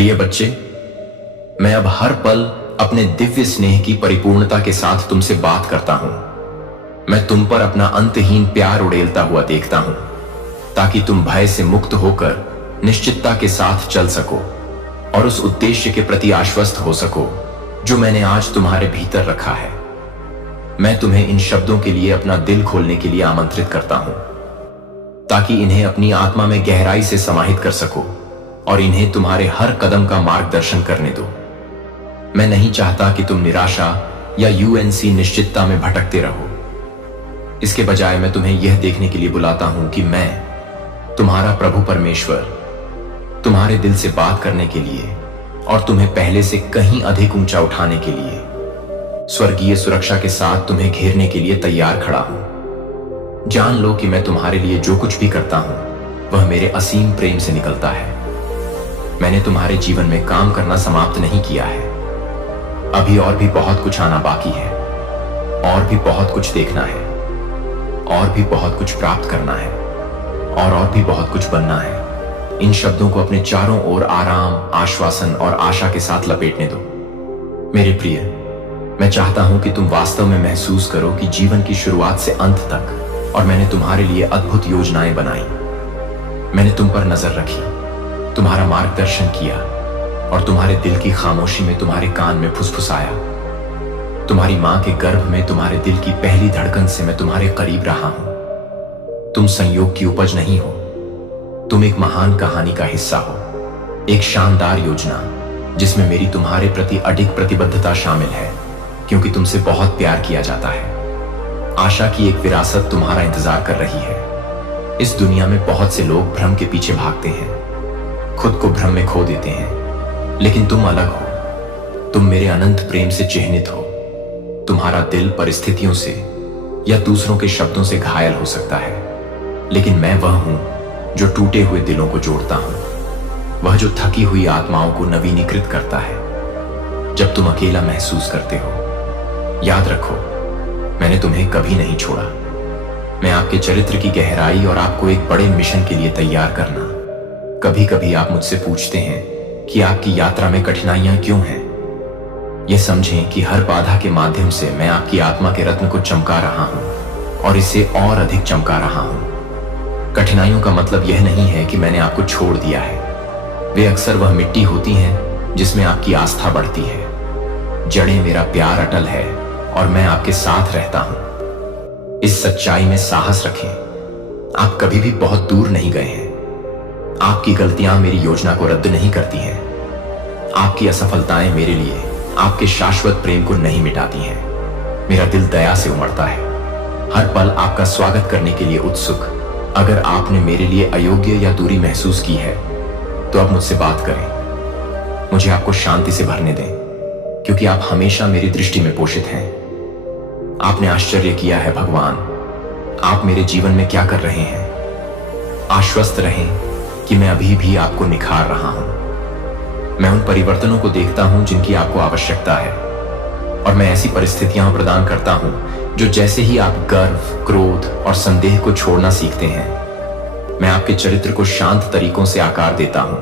प्रिय बच्चे, मैं अब हर पल अपने दिव्य स्नेह की परिपूर्णता के साथ तुमसे बात करता हूं। मैं तुम पर अपना अंतहीन प्यार उड़ेलता हुआ देखता हूं, ताकि तुम भय से मुक्त होकर निश्चितता के साथ चल सको और उस उद्देश्य के प्रति आश्वस्त हो सको जो मैंने आज तुम्हारे भीतर रखा है। मैं तुम्हें इन शब्दों के लिए अपना दिल खोलने के लिए आमंत्रित करता हूं, ताकि इन्हें अपनी आत्मा में गहराई से समाहित कर सको और इन्हें तुम्हारे हर कदम का मार्गदर्शन करने दो। मैं नहीं चाहता कि तुम निराशा या यूएनसी निश्चितता में भटकते रहो। इसके बजाय मैं तुम्हें यह देखने के लिए बुलाता हूं कि मैं, तुम्हारा प्रभु परमेश्वर, तुम्हारे दिल से बात करने के लिए और तुम्हें पहले से कहीं अधिक ऊंचा उठाने के लिए स्वर्गीय सुरक्षा के साथ तुम्हें घेरने के लिए तैयार खड़ा हूं। जान लो कि मैं तुम्हारे लिए जो कुछ भी करता हूं वह मेरे असीम प्रेम से निकलता है। मैंने तुम्हारे जीवन में काम करना समाप्त नहीं किया है। अभी और भी बहुत कुछ आना बाकी है, और भी बहुत कुछ देखना है, और भी बहुत कुछ प्राप्त करना है, और भी बहुत कुछ बनना है। इन शब्दों को अपने चारों ओर आराम, आश्वासन और आशा के साथ लपेटने दो। मेरे प्रिय, मैं चाहता हूं कि तुम वास्तव में महसूस करो कि जीवन की शुरुआत से अंत तक और मैंने तुम्हारे लिए अद्भुत योजनाएं बनाई। मैंने तुम पर नजर रखी, तुम्हारा मार्गदर्शन किया और तुम्हारे दिल की खामोशी में तुम्हारे कान में फुसफुसाया। तुम्हारी मां के गर्भ में तुम्हारे दिल की पहली धड़कन से मैं तुम्हारे करीब रहा हूं। तुम संयोग की उपज नहीं हो, तुम एक महान कहानी का हिस्सा हो, एक शानदार योजना जिसमें मेरी तुम्हारे प्रति अडिग प्रतिबद्धता शामिल है, क्योंकि तुमसे बहुत प्यार किया जाता है। आशा की एक विरासत तुम्हारा इंतजार कर रही है। इस दुनिया में बहुत से लोग भ्रम के पीछे भागते हैं, खुद को भ्रम में खो देते हैं, लेकिन तुम अलग हो। तुम मेरे अनंत प्रेम से चिह्नित हो। तुम्हारा दिल परिस्थितियों से या दूसरों के शब्दों से घायल हो सकता है, लेकिन मैं वह हूं जो टूटे हुए दिलों को जोड़ता हूं, वह जो थकी हुई आत्माओं को नवीनीकृत करता है जब तुम अकेला महसूस करते हो। याद रखो, मैंने तुम्हें कभी नहीं छोड़ा। मैं आपके चरित्र की गहराई और आपको एक बड़े मिशन के लिए तैयार करना। कभी कभी आप मुझसे पूछते हैं कि आपकी यात्रा में कठिनाइयां क्यों हैं। यह समझें कि हर बाधा के माध्यम से मैं आपकी आत्मा के रत्न को चमका रहा हूं और इसे और अधिक चमका रहा हूं। कठिनाइयों का मतलब यह नहीं है कि मैंने आपको छोड़ दिया है। वे अक्सर वह मिट्टी होती हैं जिसमें आपकी आस्था बढ़ती है। जड़ें मेरा प्यार अटल है और मैं आपके साथ रहता हूं। इस सच्चाई में साहस रखें, आप कभी भी बहुत दूर नहीं गए हैं। आपकी गलतियां मेरी योजना को रद्द नहीं करती हैं। आपकी असफलताएं मेरे लिए आपके शाश्वत प्रेम को नहीं मिटाती हैं। मेरा दिल दया से उमड़ता है, हर पल आपका स्वागत करने के लिए उत्सुक। अगर आपने मेरे लिए अयोग्य या दूरी महसूस की है तो अब मुझसे बात करें। मुझे आपको शांति से भरने दें, क्योंकि आप हमेशा मेरी दृष्टि में पोषित हैं। आपने आश्चर्य किया है भगवान, आप मेरे जीवन में क्या कर रहे हैं। आश्वस्त रहें कि मैं अभी भी आपको निखार रहा हूं। मैं उन परिवर्तनों को देखता हूं जिनकी आपको आवश्यकता है, और मैं ऐसी परिस्थितियां प्रदान करता हूं जो जैसे ही आप गर्व, क्रोध और संदेह को छोड़ना सीखते हैं, मैं आपके चरित्र को शांत तरीकों से आकार देता हूं।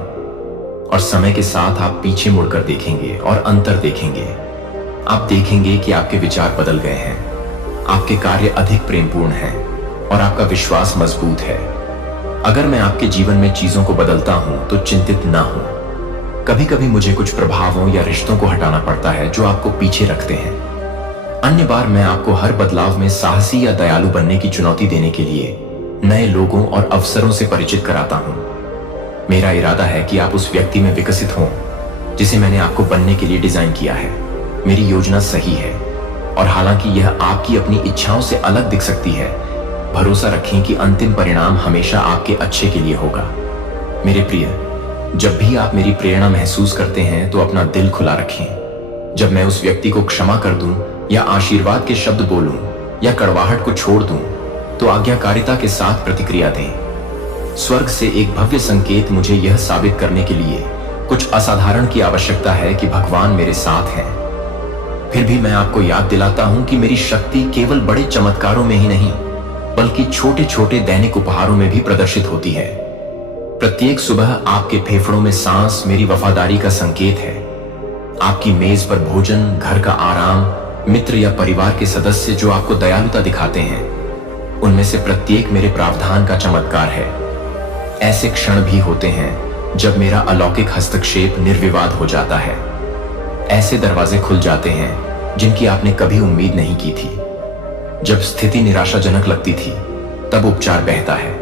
और समय के साथ आप पीछे मुड़कर देखेंगे और अंतर देखेंगे। आप देखेंगे कि आपके विचार बदल गए हैं, आपके कार्य अधिक प्रेमपूर्ण हैं और आपका विश्वास मजबूत है। अगर मैं आपके जीवन में चीजों को बदलता हूं तो चिंतित ना हो। कभी कभी मुझे कुछ प्रभावों या रिश्तों को हटाना पड़ता है जो आपको पीछे रखते हैं। अन्य बार मैं आपको हर बदलाव में साहसी या दयालु बनने की चुनौती देने के लिए नए लोगों और अवसरों से परिचित कराता हूं। मेरा इरादा है कि आप उस व्यक्ति में विकसित हों जिसे मैंने आपको बनने के लिए डिजाइन किया है। मेरी योजना सही है, और हालांकि यह आपकी अपनी इच्छाओं से अलग दिख सकती है, भरोसा रखें कि अंतिम परिणाम हमेशा आपके अच्छे के लिए होगा। मेरे प्रिय, जब भी आप मेरी प्रेरणा महसूस करते हैं तो अपना दिल खुला रखें। जब मैं उस व्यक्ति को क्षमा कर दूं या आशीर्वाद के शब्द बोलूं या कड़वाहट को छोड़ दूं, तो आज्ञाकारिता के साथ प्रतिक्रिया दें। स्वर्ग से एक भव्य संकेत मुझे यह साबित करने के लिए कुछ असाधारण की आवश्यकता है कि भगवान मेरे साथ हैं। फिर भी मैं आपको याद दिलाता हूं कि मेरी शक्ति केवल बड़े चमत्कारों में ही नहीं, बल्कि छोटे छोटे दैनिक उपहारों में भी प्रदर्शित होती है। प्रत्येक सुबह आपके फेफड़ों में सांस मेरी वफादारी का संकेत है। आपकी मेज पर भोजन, घर का आराम, मित्र या परिवार के सदस्य जो आपको दयालुता दिखाते हैं, उनमें से प्रत्येक मेरे प्रावधान का चमत्कार है। ऐसे क्षण भी होते हैं जब मेरा अलौकिक हस्तक्षेप निर्विवाद हो जाता है। ऐसे दरवाजे खुल जाते हैं जिनकी आपने कभी उम्मीद नहीं की थी। जब स्थिति निराशाजनक लगती थी, तब उपचार बहता है।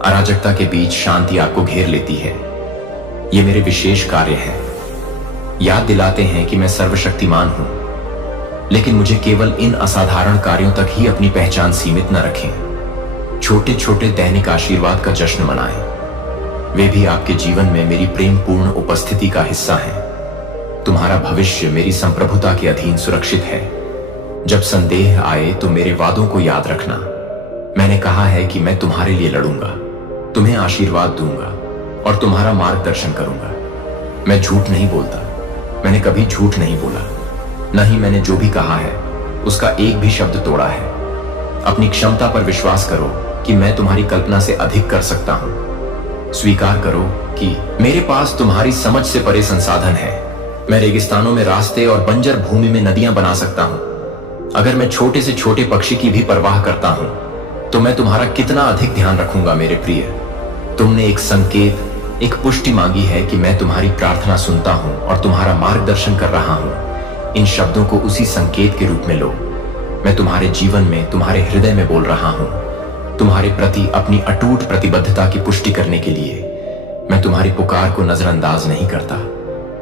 अराजकता के बीच शांति आपको घेर लेती है। ये मेरे विशेष कार्य हैं। याद दिलाते हैं कि मैं सर्वशक्तिमान हूं, लेकिन मुझे केवल इन असाधारण कार्यों तक ही अपनी पहचान सीमित न रखें। छोटे छोटे दैनिक आशीर्वाद का जश्न मनाएं। वे भी आपके जीवन में मेरी प्रेमपूर्ण उपस्थिति का हिस्सा हैं। तुम्हारा भविष्य मेरी संप्रभुता के अधीन सुरक्षित है। जब संदेह आए तो मेरे वादों को याद रखना। मैंने कहा है कि मैं तुम्हारे लिए लड़ूंगा, तुम्हें आशीर्वाद दूंगा और तुम्हारा मार्गदर्शन करूंगा। मैं झूठ नहीं बोलता। मैंने कभी झूठ नहीं बोला, न ही मैंने जो भी कहा है उसका एक भी शब्द तोड़ा है। अपनी क्षमता पर विश्वास करो कि मैं तुम्हारी कल्पना से अधिक कर सकता हूं। स्वीकार करो कि मेरे पास तुम्हारी समझ से परे संसाधन है। मैं रेगिस्तानों में रास्ते और बंजर भूमि में नदियां बना सकता हूं। अगर मैं छोटे से छोटे पक्षी की भी परवाह करता हूं, तो मैं तुम्हारा कितना अधिक ध्यान रखूंगा मेरे प्रिय। तुमने एक संकेत, एक पुष्टि मांगी है कि मैं तुम्हारी प्रार्थना सुनता हूं और तुम्हारा मार्गदर्शन कर रहा हूं। इन शब्दों को उसी संकेत के रूप में लो। मैं तुम्हारे जीवन में, तुम्हारे हृदय में बोल रहा हूं, तुम्हारे प्रति अपनी अटूट प्रतिबद्धता की पुष्टि करने के लिए। मैं तुम्हारी पुकार को नजरअंदाज नहीं करता।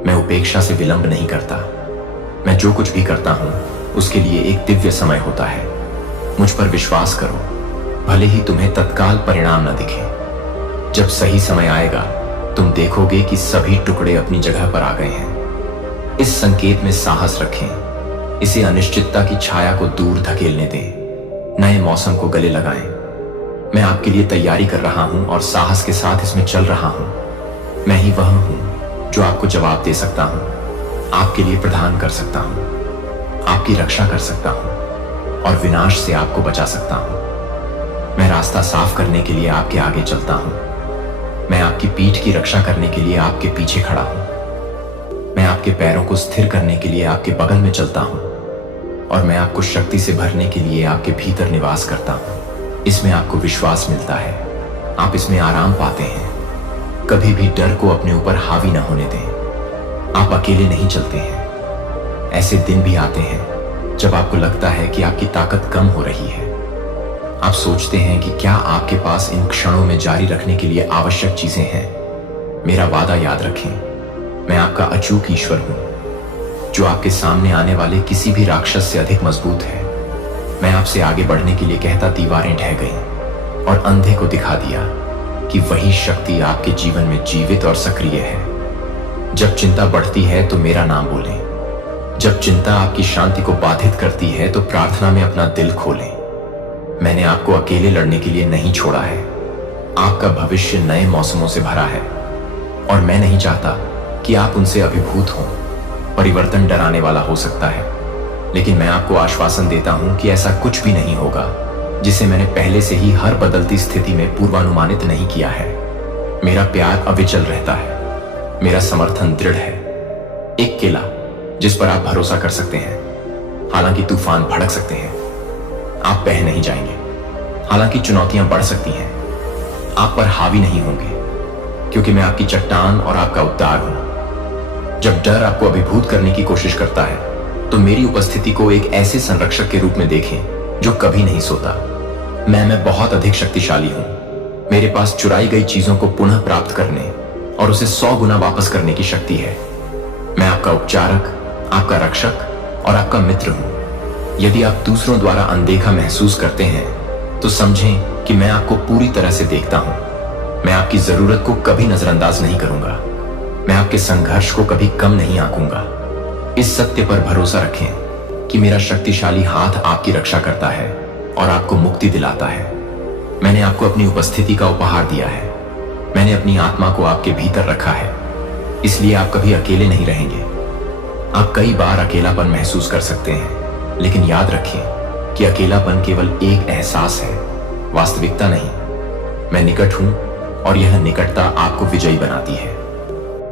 मैं उपेक्षा से विलंब नहीं करता। मैं जो कुछ भी करता हूं उसके लिए एक दिव्य समय होता है। मुझ पर विश्वास करो, भले ही तुम्हें तत्काल परिणाम न दिखे। जब सही समय आएगा, तुम देखोगे कि सभी टुकड़े अपनी जगह पर आ गए हैं। इस संकेत में साहस रखें। इसे अनिश्चितता की छाया को दूर धकेलने दें। नए मौसम को गले लगाएं। मैं आपके लिए तैयारी कर रहा हूं और साहस के साथ इसमें चल रहा हूं। मैं ही वह हूं जो आपको जवाब दे सकता हूं, आपके लिए प्रदान कर सकता हूं, आपकी रक्षा कर सकता हूं और विनाश से आपको बचा सकता हूं। मैं रास्ता साफ करने के लिए आपके आगे चलता हूं। मैं आपकी पीठ की रक्षा करने के लिए आपके पीछे खड़ा हूं। मैं आपके पैरों को स्थिर करने के लिए आपके बगल में चलता हूं और मैं आपको शक्ति से भरने के लिए आपके भीतर निवास करता हूं। इसमें आपको विश्वास मिलता है, आप इसमें आराम पाते हैं। कभी भी डर को अपने ऊपर हावी न होने दें। आप अकेले नहीं चलते हैं। ऐसे दिन भी आते हैं जब आपको लगता है कि आपकी ताकत कम हो रही है। आप सोचते हैं कि क्या आपके पास इन क्षणों में जारी रखने के लिए आवश्यक चीजें हैं। मेरा वादा याद रखें, मैं आपका अचूक ईश्वर हूं, जो आपके सामने आने वाले किसी भी राक्षस से अधिक मजबूत है। मैं आपसे आगे बढ़ने के लिए कहता दीवारें ढह गईं और अंधे को दिखा दिया कि वही शक्ति आपके जीवन में जीवित और सक्रिय है। जब चिंता बढ़ती है तो मेरा नाम बोलें। जब चिंता आपकी शांति को बाधित करती है तो प्रार्थना में अपना दिल खोलें। मैंने आपको अकेले लड़ने के लिए नहीं छोड़ा है। आपका भविष्य नए मौसमों से भरा है और मैं नहीं चाहता कि आप उनसे अभिभूत हों। परिवर्तन डराने वाला हो सकता है, लेकिन मैं आपको आश्वासन देता हूं कि ऐसा कुछ भी नहीं होगा जिसे मैंने पहले से ही हर बदलती स्थिति में पूर्वानुमानित नहीं किया है। मेरा प्यार अविचल रहता है। मेरा समर्थन दृढ़ है। एक किला जिस पर आप भरोसा कर सकते हैं। हालांकि तूफान भड़क सकते हैं, आप बह नहीं जाएंगे। हालांकि चुनौतियां बढ़ सकती हैं, आप पर हावी नहीं होंगे, क्योंकि मैं आपकी चट्टान और आपका उद्धार हूं। जब डर आपको अभिभूत करने की कोशिश करता है, तो मेरी उपस्थिति को एक ऐसे संरक्षक के रूप में देखें जो कभी नहीं सोता। मैं बहुत अधिक शक्तिशाली हूं। मेरे पास चुराई गई चीजों को पुनः प्राप्त करने और उसे 100 गुना वापस करने की शक्ति है। मैं आपका उपचारक, आपका रक्षक और आपका मित्र हूं। यदि आप दूसरों द्वारा अनदेखा महसूस करते हैं, तो समझें कि मैं आपको पूरी तरह से देखता हूं। मैं आपकी जरूरत को कभी नजरअंदाज नहीं करूंगा। मैं आपके संघर्ष को कभी कम नहीं आंकूंगा। इस सत्य पर भरोसा रखें कि मेरा शक्तिशाली हाथ आपकी रक्षा करता है और आपको मुक्ति दिलाता है। मैंने आपको अपनी उपस्थिति का उपहार दिया है। मैंने अपनी आत्मा को आपके भीतर रखा है, इसलिए आप कभी अकेले नहीं रहेंगे। आप कई बार अकेलापन महसूस कर सकते हैं, लेकिन याद रखें कि अकेलापन केवल एक एहसास है, वास्तविकता नहीं। मैं निकट हूं और यह निकटता आपको विजयी बनाती है।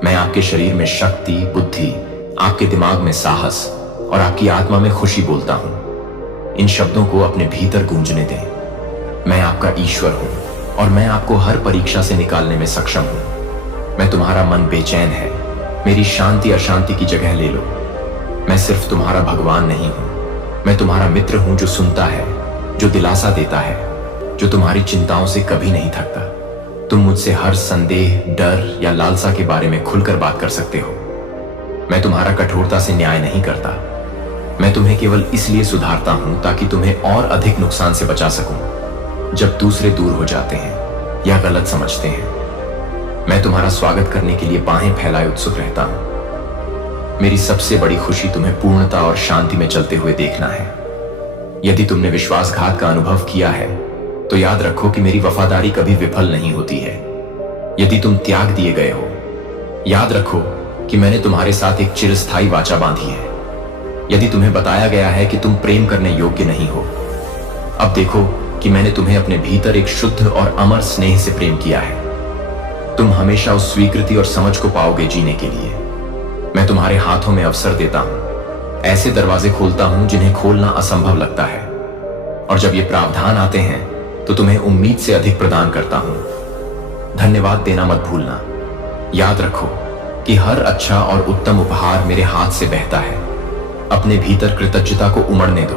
मैं आपके शरीर में शक्ति, बुद्धि, आपके दिमाग में साहस और आपकी आत्मा में खुशी बोलता हूं। इन शब्दों को अपने भीतर गूंजने दें। मैं आपका ईश्वर हूं और मैं आपको हर परीक्षा से निकालने में सक्षम हूं। मैं तुम्हारा मन बेचैन है, मेरी शांति अशांति की जगह ले लो। मैं सिर्फ तुम्हारा भगवान नहीं हूं, मैं तुम्हारा मित्र हूं जो सुनता है, जो दिलासा देता है, जो तुम्हारी चिंताओं से कभी नहीं थकता। तुम मुझसे हर संदेह, डर या लालसा के बारे में खुलकर बात कर सकते हो। मैं तुम्हारा कठोरता से न्याय नहीं करता। मैं तुम्हें केवल इसलिए सुधारता हूं ताकि तुम्हें और अधिक नुकसान से बचा सकूं। जब दूसरे दूर हो जाते हैं या गलत समझते हैं, मैं तुम्हारा स्वागत करने के लिए बाहें फैलाए उत्सुक रहता हूं। मेरी सबसे बड़ी खुशी तुम्हें पूर्णता और शांति में चलते हुए देखना है। यदि तुमने विश्वासघात का अनुभव किया है तो याद रखो कि मेरी वफादारी कभी विफल नहीं होती है। यदि तुम त्याग दिए गए हो, याद रखो कि मैंने तुम्हारे साथ एक चिरस्थायी वाचा बांधी है। यदि तुम्हें बताया गया है कि तुम प्रेम करने योग्य नहीं हो, अब देखो कि मैंने तुम्हें अपने भीतर एक शुद्ध और अमर स्नेह से प्रेम किया है। तुम हमेशा उस स्वीकृति और समझ को पाओगे जीने के लिए। मैं तुम्हारे हाथों में अवसर देता हूं, ऐसे दरवाजे खोलता हूं जिन्हें खोलना असंभव लगता है, और जब ये प्रावधान आते हैं तो तुम्हें उम्मीद से अधिक प्रदान करता हूं। धन्यवाद देना मत भूलना। याद रखो कि हर अच्छा और उत्तम उपहार मेरे हाथ से बहता है। अपने भीतर कृतज्ञता को उमड़ने दो,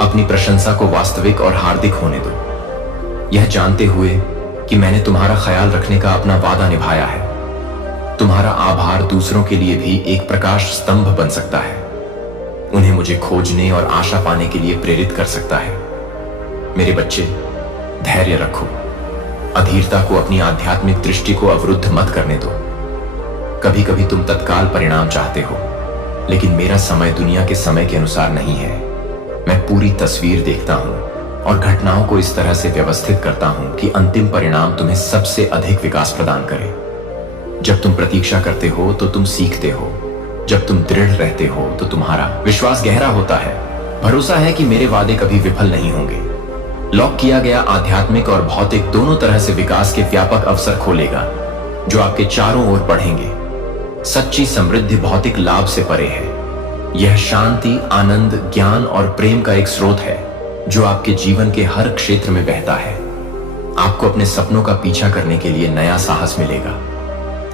अपनी प्रशंसा को वास्तविक और हार्दिक होने दो, यह जानते हुए कि मैंने तुम्हारा ख्याल रखने का अपना वादा निभाया है। तुम्हारा आभार दूसरों के लिए भी एक प्रकाश स्तंभ बन सकता है, उन्हें मुझे खोजने और आशा पाने के लिए प्रेरित कर सकता है। मेरे बच्चे, धैर्य रखो। अधीरता को अपनी आध्यात्मिक दृष्टि को अवरुद्ध मत करने दो। कभी कभी तुम तत्काल परिणाम चाहते हो, लेकिन मेरा समय दुनिया के समय के अनुसार नहीं है। मैं पूरी तस्वीर देखता हूं और घटनाओं को इस तरह से व्यवस्थित करता हूं कि अंतिम परिणाम तुम्हें सबसे अधिक विकास प्रदान करे। जब तुम प्रतीक्षा करते हो तो तुम सीखते हो। जब तुम दृढ़ रहते हो तो तुम्हारा विश्वास गहरा होता है। भरोसा है कि मेरे वादे कभी विफल नहीं होंगे। लॉक किया गया आध्यात्मिक और भौतिक दोनों तरह से विकास के व्यापक अवसर खोलेगा जो आपके चारों ओर बढ़ेंगे। सच्ची समृद्धि भौतिक लाभ से परे है। यह शांति, आनंद, ज्ञान और प्रेम का एक स्रोत है जो आपके जीवन के हर क्षेत्र में बहता है। आपको अपने सपनों का पीछा करने के लिए नया साहस मिलेगा,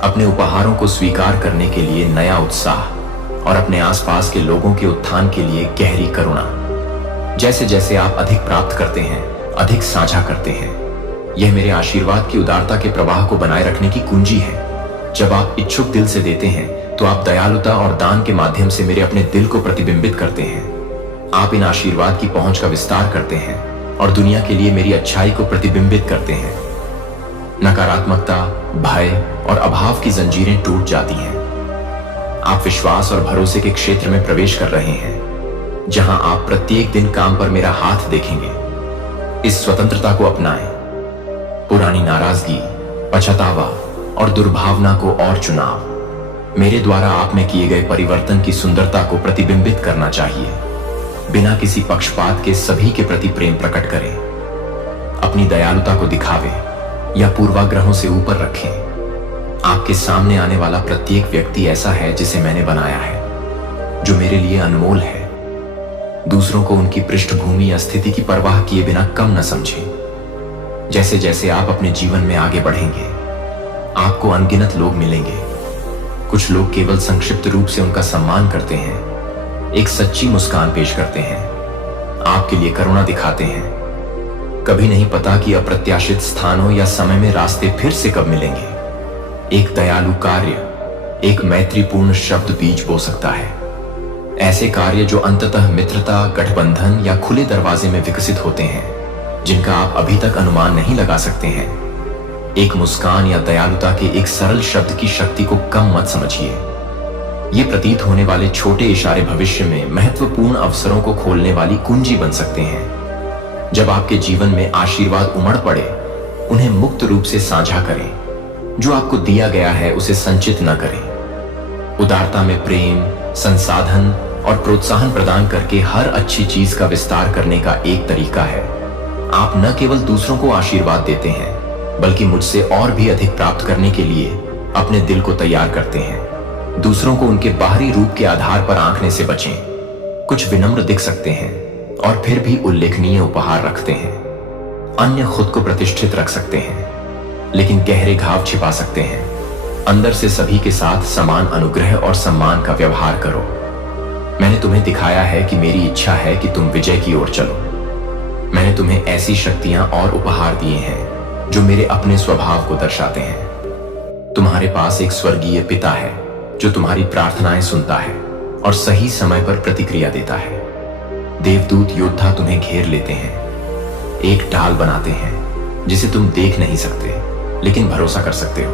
अपने उपहारों को स्वीकार करने के लिए नया उत्साह और अपने आसपास के लोगों के उत्थान के लिए गहरी करुणा। जैसे जैसे आप अधिक प्राप्त करते हैं, अधिक साझा करते हैं, यह मेरे आशीर्वाद की उदारता के प्रवाह को बनाए रखने की कुंजी है। जब आप इच्छुक दिल से देते हैं तो आप दयालुता और दान के माध्यम से मेरे अपने दिल को प्रतिबिंबित करते हैं। आप इन आशीर्वाद की पहुंच का विस्तार करते हैं और दुनिया के लिए मेरी अच्छाई को प्रतिबिंबित करते हैं। नकारात्मकता, भय और अभाव की जंजीरें टूट जाती हैं। आप विश्वास और भरोसे के क्षेत्र में प्रवेश कर रहे हैं, जहां आप प्रत्येक दिन काम पर मेरा हाथ देखेंगे। इस स्वतंत्रता को अपनाएं। पुरानी नाराजगी, पछतावा और दुर्भावना को और चुनाव मेरे द्वारा आप में किए गए परिवर्तन की सुंदरता को प्रतिबिंबित करना चाहिए। बिना किसी पक्षपात के सभी के प्रति प्रेम प्रकट करें। अपनी दयालुता को दिखावें या पूर्वाग्रहों से ऊपर रखें। आपके सामने आने वाला प्रत्येक व्यक्ति ऐसा है जिसे मैंने बनाया है, जो मेरे लिए अनमोल है। दूसरों को उनकी पृष्ठभूमि या स्थिति की परवाह किए बिना कम न समझें। जैसे जैसे आप अपने जीवन में आगे बढ़ेंगे, आपको अनगिनत लोग मिलेंगे। कुछ लोग केवल संक्षिप्त रूप से उनका सम्मान करते हैं, एक सच्ची मुस्कान पेश करते हैं, आपके लिए करुणा दिखाते हैं। कभी नहीं पता कि अप्रत्याशित स्थानों या समय में रास्ते फिर से कब मिलेंगे। एक दयालु कार्य, एक मैत्रीपूर्ण शब्द बीज बो सकता है। ऐसे कार्य जो अंततः मित्रता, गठबंधन या खुले दरवाजे में विकसित होते हैं, जिनका आप अभी तक अनुमान नहीं लगा सकते हैं। एक मुस्कान या दयालुता के एक सरल शब्द की शक्ति को कम मत समझिए। ये प्रतीत होने वाले छोटे इशारे भविष्य में महत्वपूर्ण अवसरों को खोलने वाली कुंजी बन सकते हैं। जब आपके जीवन में आशीर्वाद उमड़ पड़े, उन्हें मुक्त रूप से साझा करें। जो आपको दिया गया है उसे संचित न करें। उदारता में प्रेम, संसाधन और प्रोत्साहन प्रदान करके हर अच्छी चीज का विस्तार करने का एक तरीका है। आप न केवल दूसरों को आशीर्वाद देते हैं, बल्कि मुझसे और भी अधिक प्राप्त करने के लिए अपने दिल को तैयार करते हैं। दूसरों को उनके बाहरी रूप के आधार पर आंकने से बचें। कुछ विनम्र दिख सकते हैं और फिर भी उल्लेखनीय उपहार रखते हैं। अन्य खुद को प्रतिष्ठित रख सकते हैं, लेकिन गहरे घाव छिपा सकते हैं। अंदर से सभी के साथ समान अनुग्रह और सम्मान का व्यवहार करो। मैंने तुम्हें दिखाया है कि मेरी इच्छा है कि तुम विजय की ओर चलो। मैंने तुम्हें ऐसी शक्तियां और उपहार दिए हैं जो मेरे अपने स्वभाव को दर्शाते हैं। तुम्हारे पास एक स्वर्गीय पिता है जो तुम्हारी प्रार्थनाएं सुनता है और सही समय पर प्रतिक्रिया देता है। देवदूत योद्धा तुम्हें घेर लेते हैं, एक ढाल बनाते हैं जिसे तुम देख नहीं सकते लेकिन भरोसा कर सकते हो।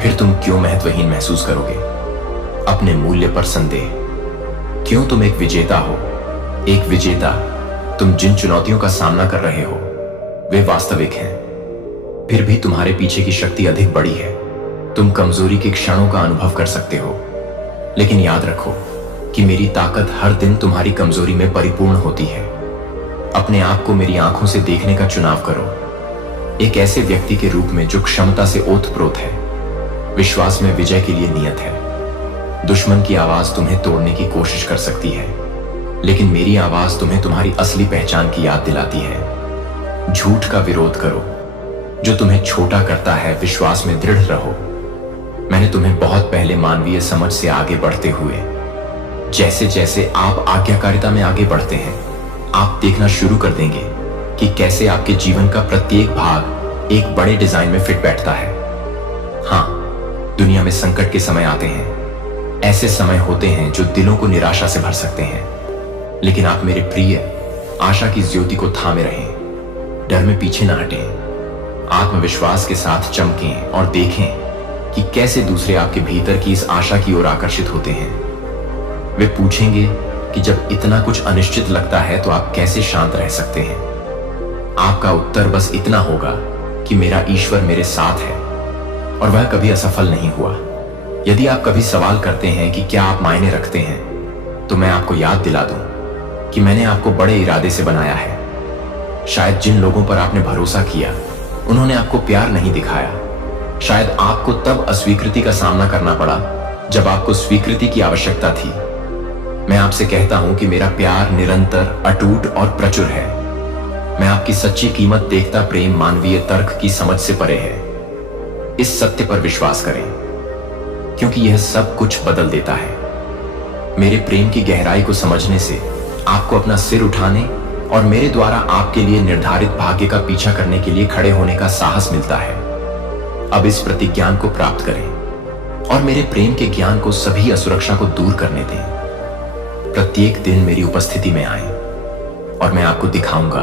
फिर तुम क्यों महत्वहीन महसूस करोगे? अपने मूल्य पर संदेह। क्यों तुम एक विजेता हो? एक विजेता। तुम जिन चुनौतियों का सामना कर रहे हो वे वास्तविक हैं। फिर भी तुम्हारे पीछे की शक्ति अधिक बड़ी है। तुम कमजोरी के क्षणों का अनुभव कर सकते हो, लेकिन याद रखो कि मेरी ताकत हर दिन तुम्हारी कमजोरी में परिपूर्ण होती है। अपने आप को मेरी आंखों से देखने का चुनाव करो, एक ऐसे व्यक्ति के रूप में जो क्षमता से ओतप्रोत है, विश्वास में विजय के लिए नियत है। दुश्मन की आवाज तुम्हें तोड़ने की कोशिश कर सकती है, लेकिन मेरी आवाज तुम्हें तुम्हारी असली पहचान की याद दिलाती है। झूठ का विरोध करो जो तुम्हें छोटा करता है, विश्वास में दृढ़ रहो। मैंने तुम्हें बहुत पहले मानवीय समझ से आगे बढ़ते हुए, जैसे जैसे आप आज्ञाकारिता में आगे बढ़ते हैं, आप देखना शुरू कर देंगे कि कैसे आपके जीवन का प्रत्येक भाग एक बड़े डिजाइन में फिट बैठता है। हाँ, दुनिया में संकट के समय आते हैं। ऐसे समय होते हैं जो दिलों को निराशा से भर सकते हैं, लेकिन आप मेरे प्रिय आशा की ज्योति को थामे रहें। डर में पीछे न हटें, आत्मविश्वास के साथ चमकें और देखें कि कैसे दूसरे आपके भीतर की इस आशा की ओर आकर्षित होते हैं। वे पूछेंगे कि जब इतना कुछ अनिश्चित लगता है तो आप कैसे शांत रह सकते हैं। आपका उत्तर बस इतना होगा कि मेरा ईश्वर मेरे साथ है और वह कभी असफल नहीं हुआ। यदि आप कभी सवाल करते हैं कि क्या आप मायने रखते हैं, तो मैं आपको याद दिला दूं कि मैंने आपको बड़े इरादे से बनाया है। शायद जिन लोगों पर आपने भरोसा किया उन्होंने आपको प्यार नहीं दिखाया। शायद आपको तब अस्वीकृति का सामना करना पड़ा जब आपको स्वीकृति की आवश्यकता थी। मैं आपसे कहता हूं कि मेरा प्यार निरंतर, अटूट और प्रचुर है। मैं आपकी सच्ची कीमत देखता प्रेम मानवीय तर्क की समझ से परे है। इस सत्य पर विश्वास करें, क्योंकि यह सब कुछ बदल देता है। मेरे प्रेम की गहराई को समझने से आपको अपना सिर उठाने और मेरे द्वारा आपके लिए निर्धारित भाग्य का पीछा करने के लिए खड़े होने का साहस मिलता है। अब इस प्रतिज्ञान को प्राप्त करें और मेरे प्रेम के ज्ञान को सभी असुरक्षा को दूर करने दें। प्रत्येक दिन मेरी उपस्थिति में आएं और मैं आपको दिखाऊंगा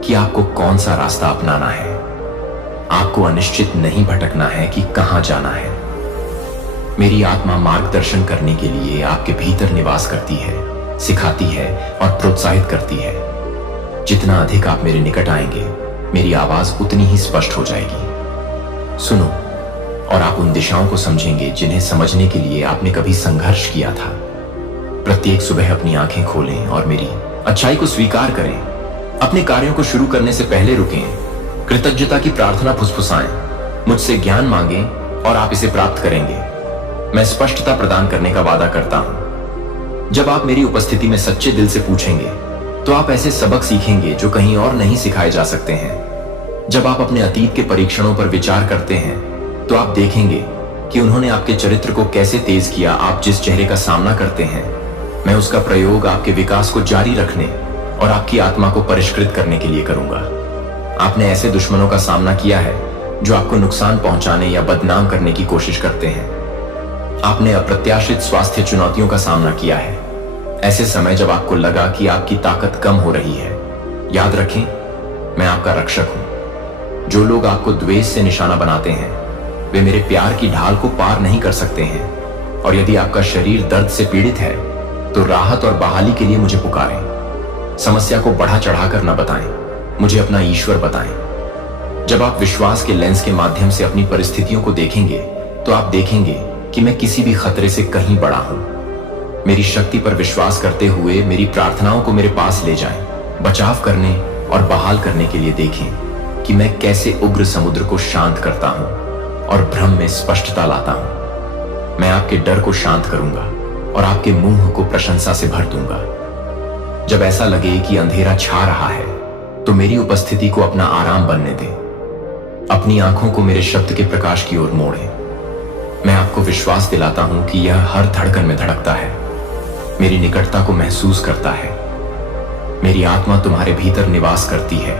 कि आपको कौन सा रास्ता अपनाना है। आपको अनिश्चित नहीं भटकना है कि कहां जाना है। मेरी आत्मा मार्गदर्शन करने के लिए आपके भीतर निवास करती है, सिखाती है और प्रोत्साहित करती है। जितना अधिक आप मेरे निकट आएंगे, मेरी आवाज उतनी ही स्पष्ट हो जाएगी। सुनो और आप उन दिशाओं को समझेंगे जिन्हें समझने के लिए आपने कभी संघर्ष किया था। प्रत्येक सुबह अपनी आंखें खोलें और मेरी अच्छाई को स्वीकार करें। अपने कार्यों को शुरू करने से पहले रुकें, कृतज्ञता की प्रार्थना फुसफुसाएं, मुझसे ज्ञान मांगें और आप इसे प्राप्त करेंगे। मैं स्पष्टता प्रदान करने का वादा करता हूं। जब आप मेरी उपस्थिति में सच्चे दिल से पूछेंगे तो आप ऐसे सबक सीखेंगे जो कहीं और नहीं सिखाए जा सकते हैं। जब आप अपने अतीत के परीक्षणों पर विचार करते हैं तो आप देखेंगे कि उन्होंने आपके चरित्र को कैसे तेज किया। आप जिस चेहरे का सामना करते हैं, मैं उसका प्रयोग आपके विकास को जारी रखने और आपकी आत्मा को परिष्कृत करने के लिए करूंगा। आपने ऐसे दुश्मनों का सामना किया है जो आपको नुकसान पहुंचाने या बदनाम करने की कोशिश करते हैं। आपने अप्रत्याशित स्वास्थ्य चुनौतियों का सामना किया है, ऐसे समय जब आपको लगा कि आपकी ताकत कम हो रही है। याद रखें, मैं आपका रक्षक हूं। जो लोग आपको द्वेष से निशाना बनाते हैं वे मेरे प्यार की ढाल को पार नहीं कर सकते हैं। और यदि आपका शरीर दर्द से पीड़ित है तो राहत और बहाली के लिए मुझे पुकारें। समस्या को बढ़ा चढ़ाकर न बताएं, मुझे अपना ईश्वर बताएं। जब आप विश्वास के लेंस के माध्यम से अपनी परिस्थितियों को देखेंगे तो आप देखेंगे कि मैं किसी भी खतरे से कहीं बड़ा हूं। मेरी शक्ति पर विश्वास करते हुए मेरी प्रार्थनाओं को मेरे पास ले जाएं। बचाव करने और बहाल करने के लिए देखें कि मैं कैसे उग्र समुद्र को शांत करता हूं और भ्रम में स्पष्टता लाता हूं। मैं आपके डर को शांत करूंगा और आपके मुंह को प्रशंसा से भर दूंगा। जब ऐसा लगे कि अंधेरा छा रहा है तो मेरी उपस्थिति को अपना आराम बनने दें। अपनी आंखों को मेरे शब्द के प्रकाश की ओर मोड़ें। मैं आपको विश्वास दिलाता हूं कि यह हर धड़कन में धड़कता है, मेरी निकटता को महसूस करता है। मेरी आत्मा तुम्हारे भीतर निवास करती है,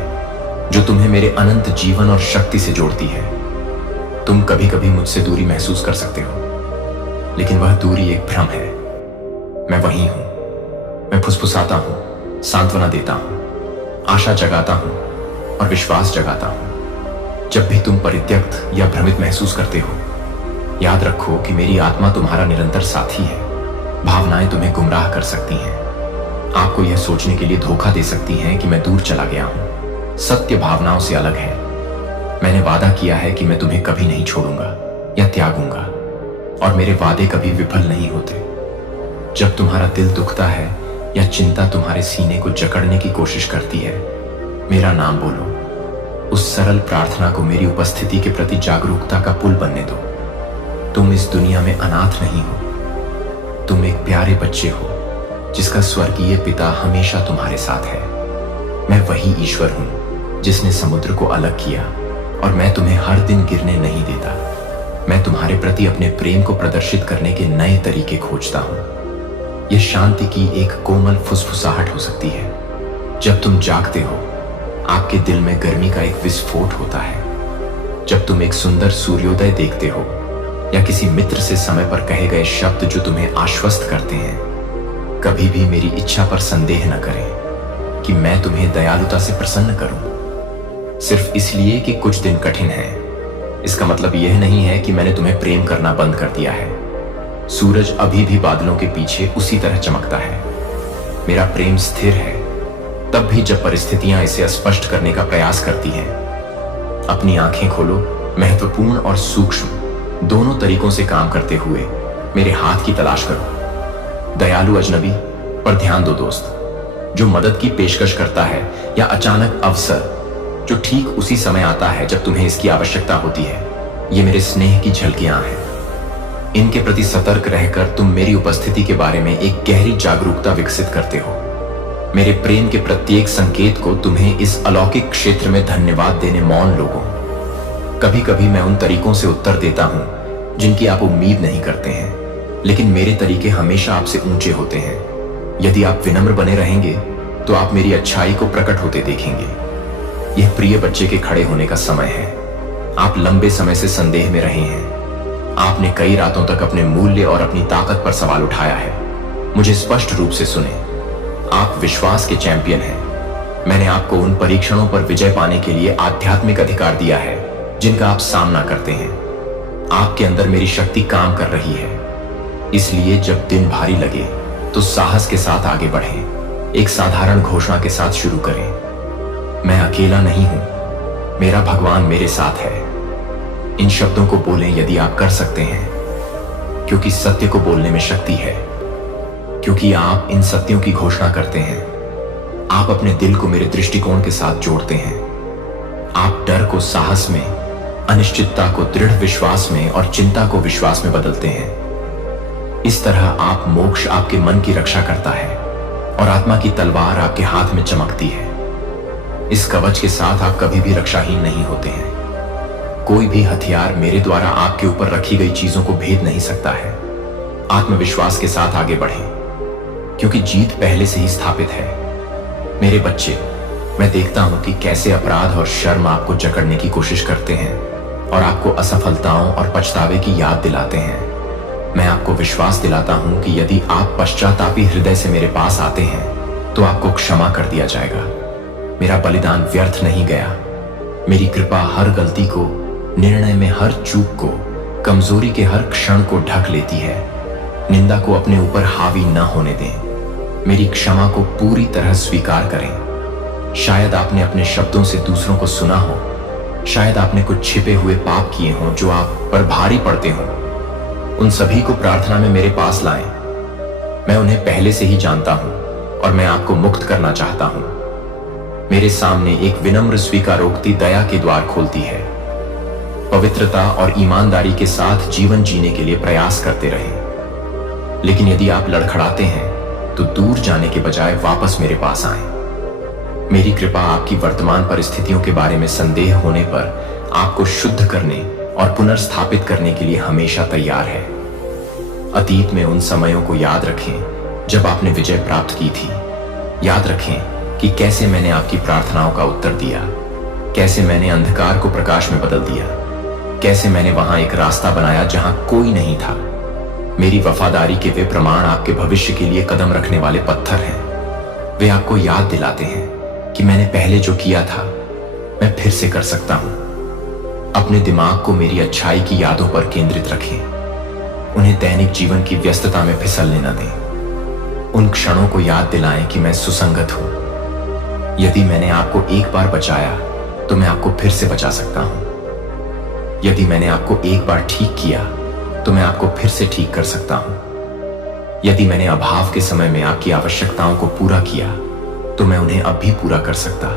जो तुम्हें मेरे अनंत जीवन और शक्ति से जोड़ती है। तुम कभी कभी मुझसे दूरी महसूस कर सकते हो, लेकिन वह दूरी एक भ्रम है। मैं वही हूं। मैं फुसफुसाता हूं, सांत्वना देता हूं, आशा जगाता हूं और विश्वास जगाता हूं। जब भी तुम परित्यक्त या भ्रमित महसूस करते हो, याद रखो कि मेरी आत्मा तुम्हारा निरंतर साथी है। भावनाएं तुम्हें गुमराह कर सकती हैं, आपको यह सोचने के लिए धोखा दे सकती हैं कि मैं दूर चला गया हूं। सत्य भावनाओं से अलग है। मैंने वादा किया है कि मैं तुम्हें कभी नहीं छोड़ूंगा या त्यागूंगा, और मेरे वादे कभी विफल नहीं होते। जब तुम्हारा दिल दुखता है या चिंता तुम्हारे सीने को जकड़ने की कोशिश करती है, मेरा नाम बोलो। उस सरल प्रार्थना को मेरी उपस्थिति के प्रति जागरूकता का पुल बनने दो। तुम इस दुनिया में अनाथ नहीं हो। तुम एक प्यारे बच्चे हो जिसका स्वर्गीय पिता हमेशा तुम्हारे साथ है। मैं वही ईश्वर हूं जिसने समुद्र को अलग किया, और मैं तुम्हें हर दिन गिरने नहीं देता। मैं तुम्हारे प्रति अपने प्रेम को प्रदर्शित करने के नए तरीके खोजता हूं। यह शांति की एक कोमल फुसफुसाहट हो सकती है। जब तुम जागते हो, आपके दिल में गर्मी का एक विस्फोट होता है। जब तुम एक सुंदर सूर्योदय देखते हो या किसी मित्र से समय पर कहे गए शब्द जो तुम्हें आश्वस्त करते हैं, कभी भी मेरी इच्छा पर संदेह न करें कि मैं तुम्हें दयालुता से प्रसन्न करूं। सिर्फ इसलिए कि कुछ दिन कठिन हैं, इसका मतलब यह नहीं है कि मैंने तुम्हें प्रेम करना बंद कर दिया है। सूरज अभी भी बादलों के पीछे उसी तरह चमकता है। मेरा प्रेम स्थिर है, तब भी जब परिस्थितियां इसे स्पष्ट करने का प्रयास करती हैं। अपनी आंखें खोलो, महत्वपूर्ण और सूक्ष्म दोनों तरीकों से काम करते हुए मेरे हाथ की तलाश करो। दयालु अजनबी पर ध्यान दो दोस्त, जो मदद की पेशकश करता है, या अचानक अवसर जो ठीक उसी समय आता है जब तुम्हें इसकी आवश्यकता होती है। ये मेरे स्नेह की झलकियां हैं। इनके प्रति सतर्क रहकर तुम मेरी उपस्थिति के बारे में एक गहरी जागरूकता विकसित करते हो। मेरे प्रेम के प्रत्येक संकेत को तुम्हें इस अलौकिक क्षेत्र में धन्यवाद देने मौन लोगों। कभी कभी मैं उन तरीकों से उत्तर देता हूं जिनकी आप उम्मीद नहीं करते हैं, लेकिन मेरे तरीके हमेशा आपसे ऊंचे होते हैं। यदि आप विनम्र बने रहेंगे तो आप मेरी अच्छाई को प्रकट होते देखेंगे। यह प्रिय बच्चे के खड़े होने का समय है। आप लंबे समय से संदेह में रहे हैं। आपने कई रातों तक अपने मूल्य और अपनी ताकत पर सवाल उठाया है। मुझे स्पष्ट रूप से सुने, आप विश्वास के चैंपियन हैं। मैंने आपको उन परीक्षणों पर विजय पाने के लिए आध्यात्मिक अधिकार दिया है जिनका आप सामना करते हैं। आपके अंदर मेरी शक्ति काम कर रही है। इसलिए जब दिन भारी लगे तो साहस के साथ आगे बढ़ें। एक साधारण घोषणा के साथ शुरू करें, मैं अकेला नहीं हूं, मेरा भगवान मेरे साथ है। इन शब्दों को बोलें यदि आप कर सकते हैं, क्योंकि सत्य को बोलने में शक्ति है। क्योंकि आप इन सत्यों की घोषणा करते हैं, आप अपने दिल को मेरे दृष्टिकोण के साथ जोड़ते हैं। आप डर को साहस में, अनिश्चितता को दृढ़ विश्वास में और चिंता को विश्वास में बदलते हैं। इस तरह आप मोक्ष आपके मन की रक्षा करता है और आत्मा की तलवार आपके हाथ में चमकती है। इस कवच के साथ आप कभी भी रक्षाहीन नहीं होते हैं। कोई भी हथियार मेरे द्वारा आपके ऊपर रखी गई चीजों को भेद नहीं सकता है। आत्मविश्वास के साथ आगे बढ़ें, क्योंकि जीत पहले से ही स्थापित है। मेरे बच्चे, मैं देखता हूं कि कैसे अपराध और शर्म आपको जकड़ने की कोशिश करते हैं और आपको असफलताओं और पछतावे की याद दिलाते हैं। मैं आपको विश्वास दिलाता हूं कि यदि आप पश्चातापी हृदय से मेरे पास आते हैं तो आपको क्षमा कर दिया जाएगा। मेरा बलिदान व्यर्थ नहीं गया। मेरी कृपा हर गलती को, निर्णय में हर चूक को, कमजोरी के हर क्षण को ढक लेती है। निंदा को अपने ऊपर हावी न होने दें। मेरी क्षमा को पूरी तरह स्वीकार करें। शायद आपने अपने शब्दों से दूसरों को सुना हो, शायद आपने कुछ छिपे हुए पाप किए हों जो आप पर भारी पड़ते हों। उन सभी को प्रार्थना में मेरे पास लाएं। मैं उन्हें पहले से ही जानता हूं और मैं आपको मुक्त करना चाहता हूं। मेरे सामने एक विनम्र स्वीकारोक्ति दया के द्वार खोलती है। पवित्रता और ईमानदारी के साथ जीवन जीने के लिए प्रयास करते रहें। लेकिन यदि आप लड़खड़ाते हैं तो दूर जाने के बजाय वापस मेरे पास आएं। मेरी कृपा आपकी वर्तमान परिस्थितियों के बारे में संदेह होने पर आपको शुद्ध करने और पुनर्स्थापित करने के लिए हमेशा तैयार है। अतीत में उन समयों को याद रखें जब आपने विजय प्राप्त की थी। याद रखें कि कैसे मैंने आपकी प्रार्थनाओं का उत्तर दिया, कैसे मैंने अंधकार को प्रकाश में बदल दिया, कैसे मैंने वहां एक रास्ता बनाया जहां कोई नहीं था। मेरी वफादारी के वे प्रमाण आपके भविष्य के लिए कदम रखने वाले पत्थर हैं। वे आपको याद दिलाते हैं कि मैंने पहले जो किया था मैं फिर से कर सकता हूं। अपने दिमाग को मेरी अच्छाई की यादों पर केंद्रित रखें। उन्हें दैनिक जीवन की व्यस्तता में फिसलने न दें। उन क्षणों को याद दिलाएं कि मैं सुसंगत हूं। यदि मैंने आपको एक बार बचाया तो मैं आपको फिर से बचा सकता हूं। यदि मैंने आपको एक बार ठीक किया तो मैं आपको फिर से ठीक कर सकता हूं। यदि मैंने अभाव के समय में आपकी आवश्यकताओं को पूरा किया तो मैं उन्हें अब भी पूरा कर सकता।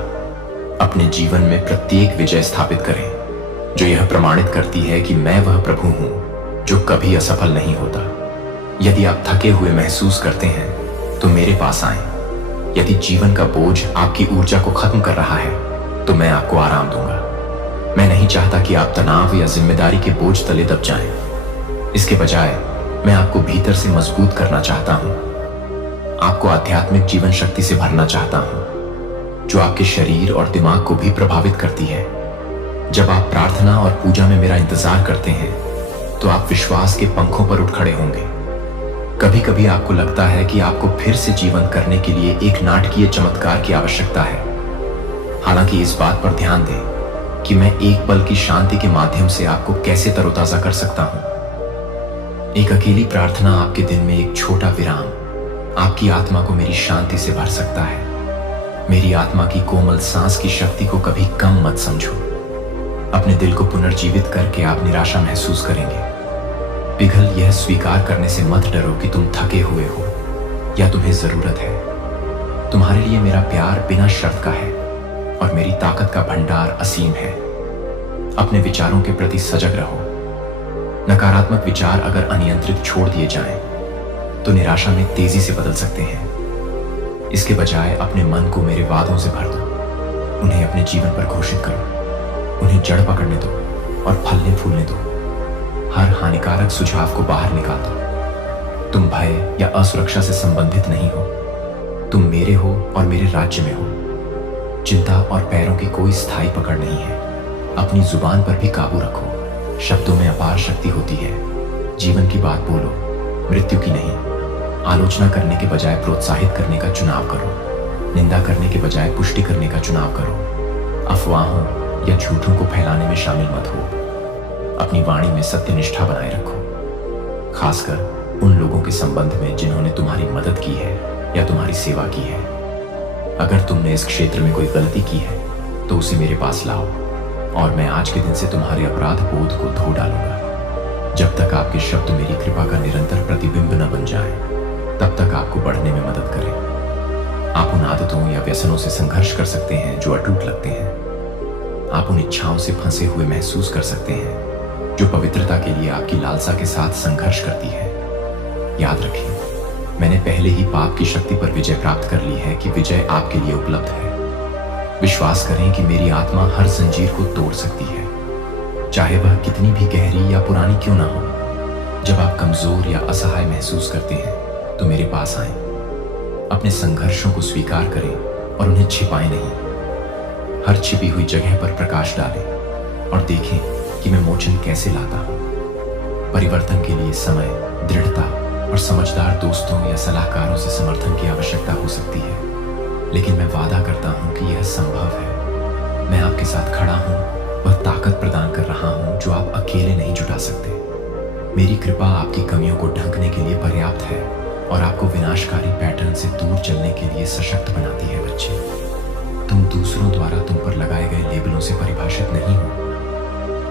अपने जीवन में प्रत्येक विजय स्थापित करें जो यह प्रमाणित करती है कि मैं वह प्रभु हूं जो कभी असफल नहीं होता। यदि आप थके हुए महसूस करते हैं तो मेरे पास आएं। यदि जीवन का बोझ आपकी ऊर्जा को खत्म कर रहा है तो मैं आपको आराम दूंगा। मैं नहीं चाहता कि आप तनाव या जिम्मेदारी के बोझ तले दब जाएं। इसके बजाय मैं आपको भीतर से मजबूत करना चाहता हूं। आपको आध्यात्मिक जीवन शक्ति से भरना चाहता हूं जो आपके शरीर और दिमाग को भी प्रभावित करती है। जब आप प्रार्थना और पूजा में मेरा इंतजार करते हैं तो आप विश्वास के पंखों पर उठ खड़े होंगे। कभी कभी आपको लगता है कि आपको फिर से जीवंत करने के लिए एक नाटकीय चमत्कार की आवश्यकता है। हालांकि इस बात पर ध्यान दें कि मैं एक पल की शांति के माध्यम से आपको कैसे तरोताजा कर सकता हूं। एक अकेली प्रार्थना आपके दिन में एक छोटा विराम आपकी आत्मा को मेरी शांति से भर सकता है। मेरी आत्मा की कोमल सांस की शक्ति को कभी कम मत समझो। अपने दिल को पुनर्जीवित करके आप निराशा महसूस करेंगे। पिघल यह स्वीकार करने से मत डरो कि तुम थके हुए हो या तुम्हें जरूरत है। तुम्हारे लिए मेरा प्यार बिना शर्त का है और मेरी ताकत का भंडार असीम है। अपने विचारों के प्रति सजग रहो। नकारात्मक विचार अगर अनियंत्रित छोड़ दिए जाएं तो निराशा में तेजी से बदल सकते हैं। इसके बजाय अपने मन को मेरे वादों से भर दो। उन्हें अपने जीवन पर घोषित करो। उन्हें जड़ पकड़ने दो और फलने फूलने दो। हर हानिकारक सुझाव को बाहर निकाल दो। तुम भय या असुरक्षा से संबंधित नहीं हो। तुम मेरे हो और मेरे राज्य में हो। चिंता और पैरों की कोई स्थायी पकड़ नहीं है। अपनी जुबान पर भी काबू रखो। शब्दों में अपार शक्ति होती है। जीवन की बात बोलो, मृत्यु की नहीं। आलोचना करने के बजाय प्रोत्साहित करने का चुनाव करो। निंदा करने के बजाय पुष्टि करने का चुनाव करो। अफवाहों या झूठों को फैलाने में शामिल मत हो। अपनी वाणी में सत्यनिष्ठा बनाए रखो, खासकर उन लोगों के संबंध में जिन्होंने तुम्हारी मदद की है या तुम्हारी सेवा की है। अगर तुमने इस क्षेत्र में कोई गलती की है तो उसे मेरे पास लाओ और मैं आज के दिन से तुम्हारे अपराध बोध को धो डालूंगा। जब तक आपके शब्द मेरी कृपा का निरंतर प्रतिबिंब न बन जाए तब तक आपको बढ़ने में मदद करें। आप उन आदतों या व्यसनों से संघर्ष कर सकते हैं जो अटूट लगते हैं। आप उन इच्छाओं से फंसे हुए महसूस कर सकते हैं जो पवित्रता के लिए आपकी लालसा के साथ संघर्ष करती है। याद रखें, मैंने पहले ही पाप की शक्ति पर विजय प्राप्त कर ली है कि विजय आपके लिए उपलब्ध है। विश्वास करें कि मेरी आत्मा हर जंजीर को तोड़ सकती है, चाहे वह कितनी भी गहरी या पुरानी क्यों ना हो। जब आप कमजोर या असहाय महसूस करते हैं तो मेरे पास आएं। अपने संघर्षों को स्वीकार करें और उन्हें छिपाएं नहीं। हर छिपी हुई जगह पर प्रकाश डालें और देखें कि मैं मोचन कैसे लाता हूं। परिवर्तन के लिए समय, दृढ़ता और समझदार दोस्तों या सलाहकारों से समर्थन की आवश्यकता हो सकती है, लेकिन मैं वादा करता हूं कि यह संभव है। मैं आपके साथ खड़ा हूं, वह ताकत प्रदान कर रहा हूं जो आप अकेले नहीं जुटा सकते। मेरी कृपा आपकी कमियों को ढंकने के लिए पर्याप्त है और आपको विनाशकारी पैटर्न से दूर चलने के लिए सशक्त बनाती है। बच्चे, तुम दूसरों द्वारा तुम पर लगाए गए लेबलों से परिभाषित नहीं हो।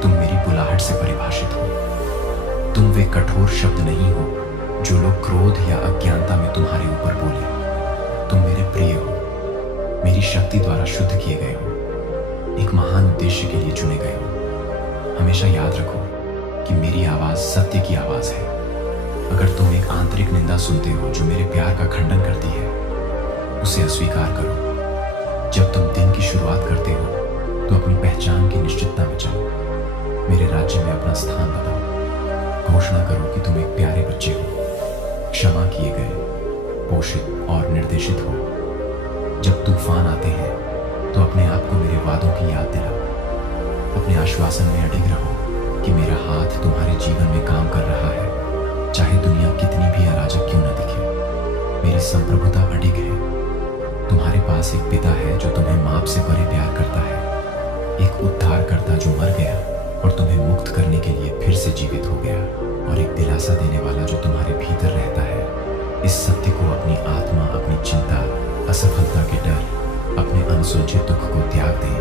तुम मेरी बुलाहट से परिभाषित हो। तुम वे कठोर शब्द नहीं हो जो लोग क्रोध या अज्ञानता में तुम्हारे ऊपर बोले। तुम मेरे प्रिय हो। मेरी शक्ति द्वारा शुद्ध किए गए हो, एक महान उद्देश्य के लिए चुने गए हो। हमेशा याद रखो कि मेरी आवाज सत्य की आवाज है। अगर तुम एक आंतरिक निंदा सुनते हो जो मेरे प्यार का खंडन करती है, उसे अस्वीकार करो। जब तुम दिन की शुरुआत करते हो तो अपनी पहचान की निश्चितता में चलो। मेरे राज्य में अपना स्थान बताओ। घोषणा करो कि तुम एक प्यारे बच्चे हो, क्षमा किए गए, पोषित और निर्देशित हो। जब तूफान आते हैं तो अपने आप को मेरे वादों की याद दिलाओ। अपने आश्वासन में अडिग रहो कि मेरा हाथ तुम्हारे जीवन में काम कर रहा है, चाहे दुनिया कितनी भी अराजक क्यों न दिखे। मेरी संप्रभुता अडिग है। तुम्हारे पास एक पिता है जो तुम्हें माप से परे प्यार करता है, एक उद्धारकर्ता जो मर गया और तुम्हें मुक्त करने के लिए फिर से जीवित हो गया, और एक दिलासा देने वाला जो तुम्हारे भीतर रहता है। इस सत्य को अपनी आत्मा, अपनी चिंता, असफलता के डर, अपने अनसुलझे दुख को त्याग दें।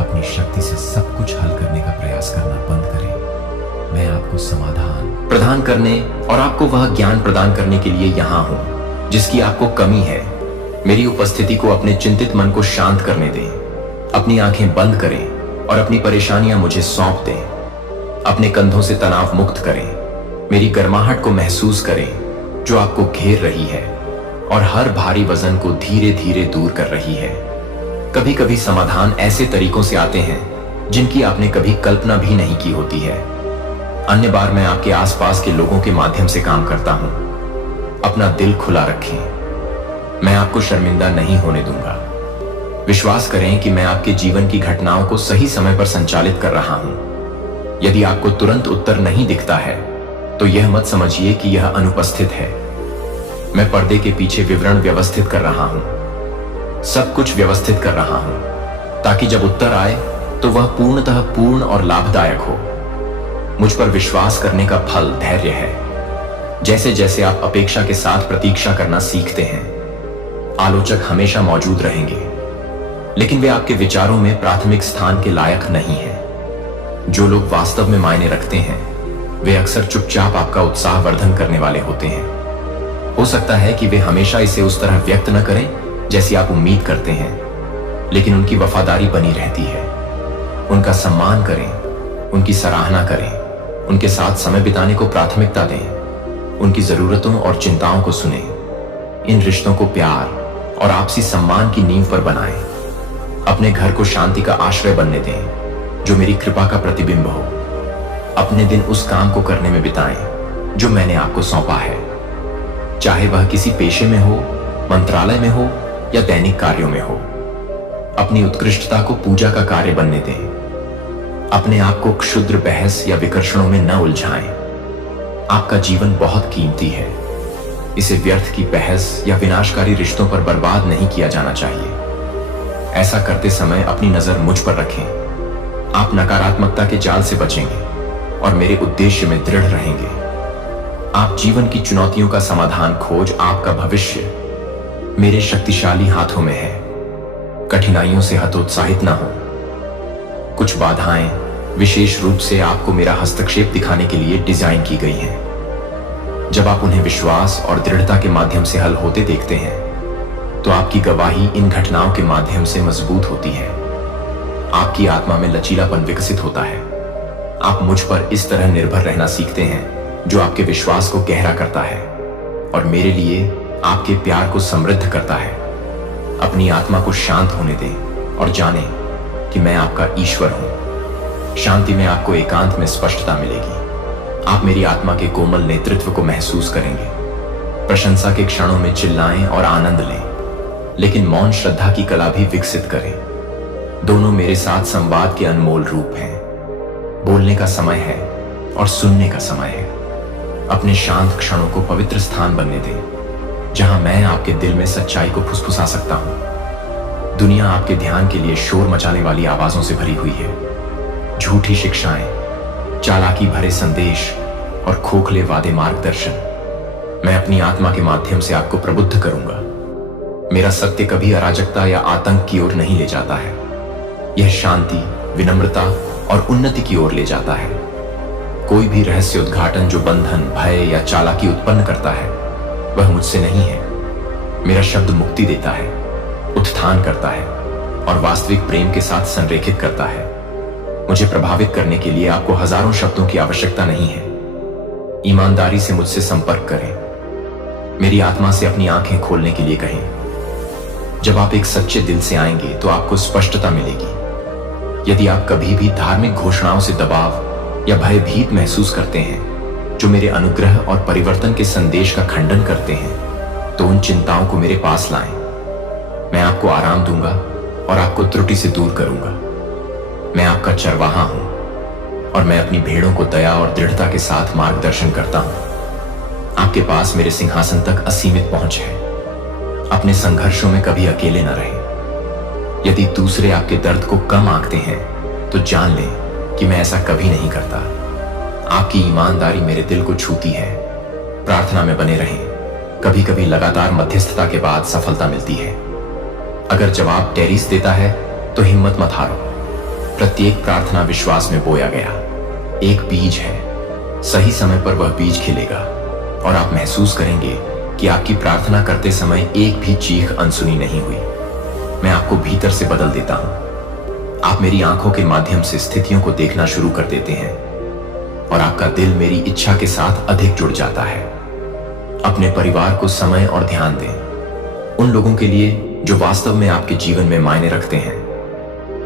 अपनी शक्ति से सब कुछ हल करने का प्रयास करना बंद करें। मैं आपको समाधान प्रदान करने और आपको वह ज्ञान प्रदान करने के लिए यहाँ हूँ जिसकी आपको कमी है। मेरी उपस्थिति को अपने चिंतित मन को शांत करने दें। अपनी आंखें बंद करें और अपनी परेशानियां मुझे सौंप दें। अपने कंधों से तनाव मुक्त करें। मेरी गर्माहट को महसूस करें जो आपको घेर रही है और हर भारी वजन को धीरे धीरे दूर कर रही है। कभी कभी समाधान ऐसे तरीकों से आते हैं जिनकी आपने कभी कल्पना भी नहीं की होती है। अन्य बार मैं आपके आसपास के लोगों के माध्यम से काम करता हूं। अपना दिल खुला रखें। मैं आपको शर्मिंदा नहीं होने दूंगा। विश्वास करें कि मैं आपके जीवन की घटनाओं को सही समय पर संचालित कर रहा हूं। यदि आपको तुरंत उत्तर नहीं दिखता है तो यह मत समझिए कि यह अनुपस्थित है। मैं पर्दे के पीछे विवरण व्यवस्थित कर रहा हूं, सब कुछ व्यवस्थित कर रहा हूं, ताकि जब उत्तर आए तो वह पूर्णतः पूर्ण और लाभदायक हो। मुझ पर विश्वास करने का फल धैर्य है। जैसे जैसे आप अपेक्षा के साथ प्रतीक्षा करना सीखते हैं, आलोचक हमेशा मौजूद रहेंगे, लेकिन वे आपके विचारों में प्राथमिक स्थान के लायक नहीं हैं। जो लोग वास्तव में मायने रखते हैं वे अक्सर चुपचाप आपका उत्साहवर्धन करने वाले होते हैं। हो सकता है कि वे हमेशा इसे उस तरह व्यक्त न करें जैसी आप उम्मीद करते हैं, लेकिन उनकी वफादारी बनी रहती है। उनका सम्मान करें, उनकी सराहना करें, उनके साथ समय बिताने को प्राथमिकता दें, उनकी जरूरतों और चिंताओं को सुनें। इन रिश्तों को प्यार और आपसी सम्मान की नींव पर बनाएं। अपने घर को शांति का आश्रय बनने दें जो मेरी कृपा का प्रतिबिंब हो। अपने दिन उस काम को करने में बिताएं जो मैंने आपको सौंपा है, चाहे वह किसी पेशे में हो, मंत्रालय में हो या दैनिक कार्यों में हो। अपनी उत्कृष्टता को पूजा का कार्य बनने दें। अपने आप को क्षुद्र बहस या विकर्षणों में न उलझाएं। आपका जीवन बहुत कीमती है। इसे व्यर्थ की बहस या विनाशकारी रिश्तों पर बर्बाद नहीं किया जाना चाहिए। ऐसा करते समय अपनी नजर मुझ पर रखें। आप नकारात्मकता के जाल से बचेंगे और मेरे उद्देश्य में दृढ़ रहेंगे। आप जीवन की चुनौतियों का समाधान खोज आपका भविष्य मेरे शक्तिशाली हाथों में है। कठिनाइयों से हतोत्साहित ना हो। कुछ बाधाएं विशेष रूप से आपको मेरा हस्तक्षेप दिखाने के लिए डिजाइन की गई हैं। जब आप उन्हें विश्वास और दृढ़ता के माध्यम से हल होते देखते हैं तो आपकी गवाही इन घटनाओं के माध्यम से मजबूत होती है। आपकी आत्मा में लचीलापन विकसित होता है। आप मुझ पर इस तरह निर्भर रहना सीखते हैं जो आपके विश्वास को गहरा करता है और मेरे लिए आपके प्यार को समृद्ध करता है। अपनी आत्मा को शांत होने दें और जानें कि मैं आपका ईश्वर हूं। शांति में आपको एकांत में स्पष्टता मिलेगी। आप मेरी आत्मा के कोमल नेतृत्व को महसूस करेंगे। प्रशंसा के क्षणों में चिल्लाएं और आनंद लें, लेकिन मौन श्रद्धा की कला भी विकसित करें। दोनों मेरे साथ संवाद के अनमोल रूप हैं। बोलने का समय है और सुनने का समय है। अपने शांत क्षणों को पवित्र स्थान बनने दें जहां मैं आपके दिल में सच्चाई को फुसफुसा सकता हूं। दुनिया आपके ध्यान के लिए शोर मचाने वाली आवाजों से भरी हुई है। झूठी शिक्षाएं, चालाकी भरे संदेश और खोखले वादे मार्गदर्शन। मैं अपनी आत्मा के माध्यम से आपको प्रबुद्ध करूंगा। मेरा सत्य कभी अराजकता या आतंक की ओर नहीं ले जाता है। यह शांति, विनम्रता और उन्नति की ओर ले जाता है। कोई भी रहस्य उद्घाटन जो बंधन, भय या चालाकी उत्पन्न करता है वह मुझसे नहीं है। मेरा शब्द मुक्ति देता है, उत्थान करता है और वास्तविक प्रेम के साथ संरेखित करता है। मुझे प्रभावित करने के लिए आपको हजारों शब्दों की आवश्यकता नहीं है। ईमानदारी से मुझसे संपर्क करें, मेरी आत्मा से अपनी आंखें खोलने के लिए कहें। जब आप एक सच्चे दिल से आएंगे तो आपको स्पष्टता मिलेगी। यदि आप कभी भी धार्मिक घोषणाओं से दबाव या भयभीत महसूस करते हैं जो मेरे अनुग्रह और परिवर्तन के संदेश का खंडन करते हैं, तो उन चिंताओं को मेरे पास लाएं। मैं आपको आराम दूंगा और आपको त्रुटि से दूर करूंगा। मैं आपका चरवाहा हूं और मैं अपनी भेड़ों को दया और दृढ़ता के साथ मार्गदर्शन करता हूं। आपके पास मेरे सिंहासन तक असीमित पहुंच है। अपने संघर्षों में कभी अकेले न रहें। यदि दूसरे आपके दर्द को कम आंकते हैं तो जान लें कि मैं ऐसा कभी नहीं करता। आपकी ईमानदारी मेरे दिल को छूती है। प्रार्थना में बने रहें। कभी कभी लगातार मध्यस्थता के बाद सफलता मिलती है। अगर जवाब टेरिस देता है तो हिम्मत मत हारो। प्रत्येक प्रार्थना विश्वास में बोया गया एक बीज है। सही समय पर वह बीज खिलेगा और आप महसूस करेंगे कि आपकी प्रार्थना करते समय एक भी चीख अनसुनी नहीं हुई। मैं आपको भीतर से बदल देता हूं। आप मेरी आंखों के माध्यम से स्थितियों को देखना शुरू कर देते हैं और आपका दिल मेरी इच्छा के साथ अधिक जुड़ जाता है। अपने परिवार को समय और ध्यान दें। उन लोगों के लिए जो वास्तव में आपके जीवन में मायने रखते हैं।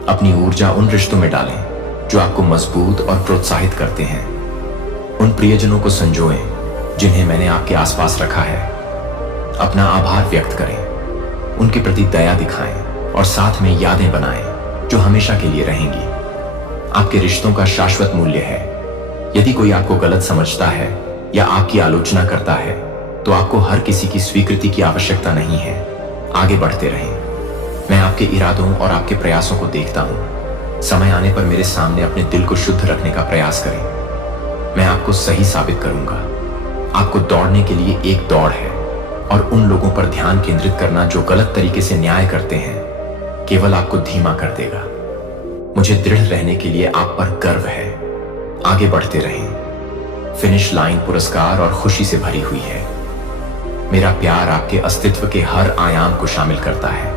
अपनी ऊर्जा उन रिश्तों में डालें जो आपको मजबूत और प्रोत्साहित करते हैं। उन प्रियजनों को संजोएं जिन्हें मैंने आपके आसपास रखा है। अपना आभार व्यक्त करें, उनके प्रति दया दिखाएं और साथ में यादें बनाएं जो हमेशा के लिए रहेंगी। आपके रिश्तों का शाश्वत मूल्य है। यदि कोई आपको गलत समझता है या आपकी आलोचना करता है तो आपको हर किसी की स्वीकृति की आवश्यकता नहीं है। आगे बढ़ते रहें। मैं आपके इरादों और आपके प्रयासों को देखता हूं। समय आने पर मेरे सामने अपने दिल को शुद्ध रखने का प्रयास करें। मैं आपको सही साबित करूंगा। आपको दौड़ने के लिए एक दौड़ है और उन लोगों पर ध्यान केंद्रित करना जो गलत तरीके से न्याय करते हैं केवल आपको धीमा कर देगा। मुझे दृढ़ रहने के लिए आप पर गर्व है। आगे बढ़ते रहें। फिनिश लाइन पुरस्कार और खुशी से भरी हुई है। मेरा प्यार आपके अस्तित्व के हर आयाम को शामिल करता है।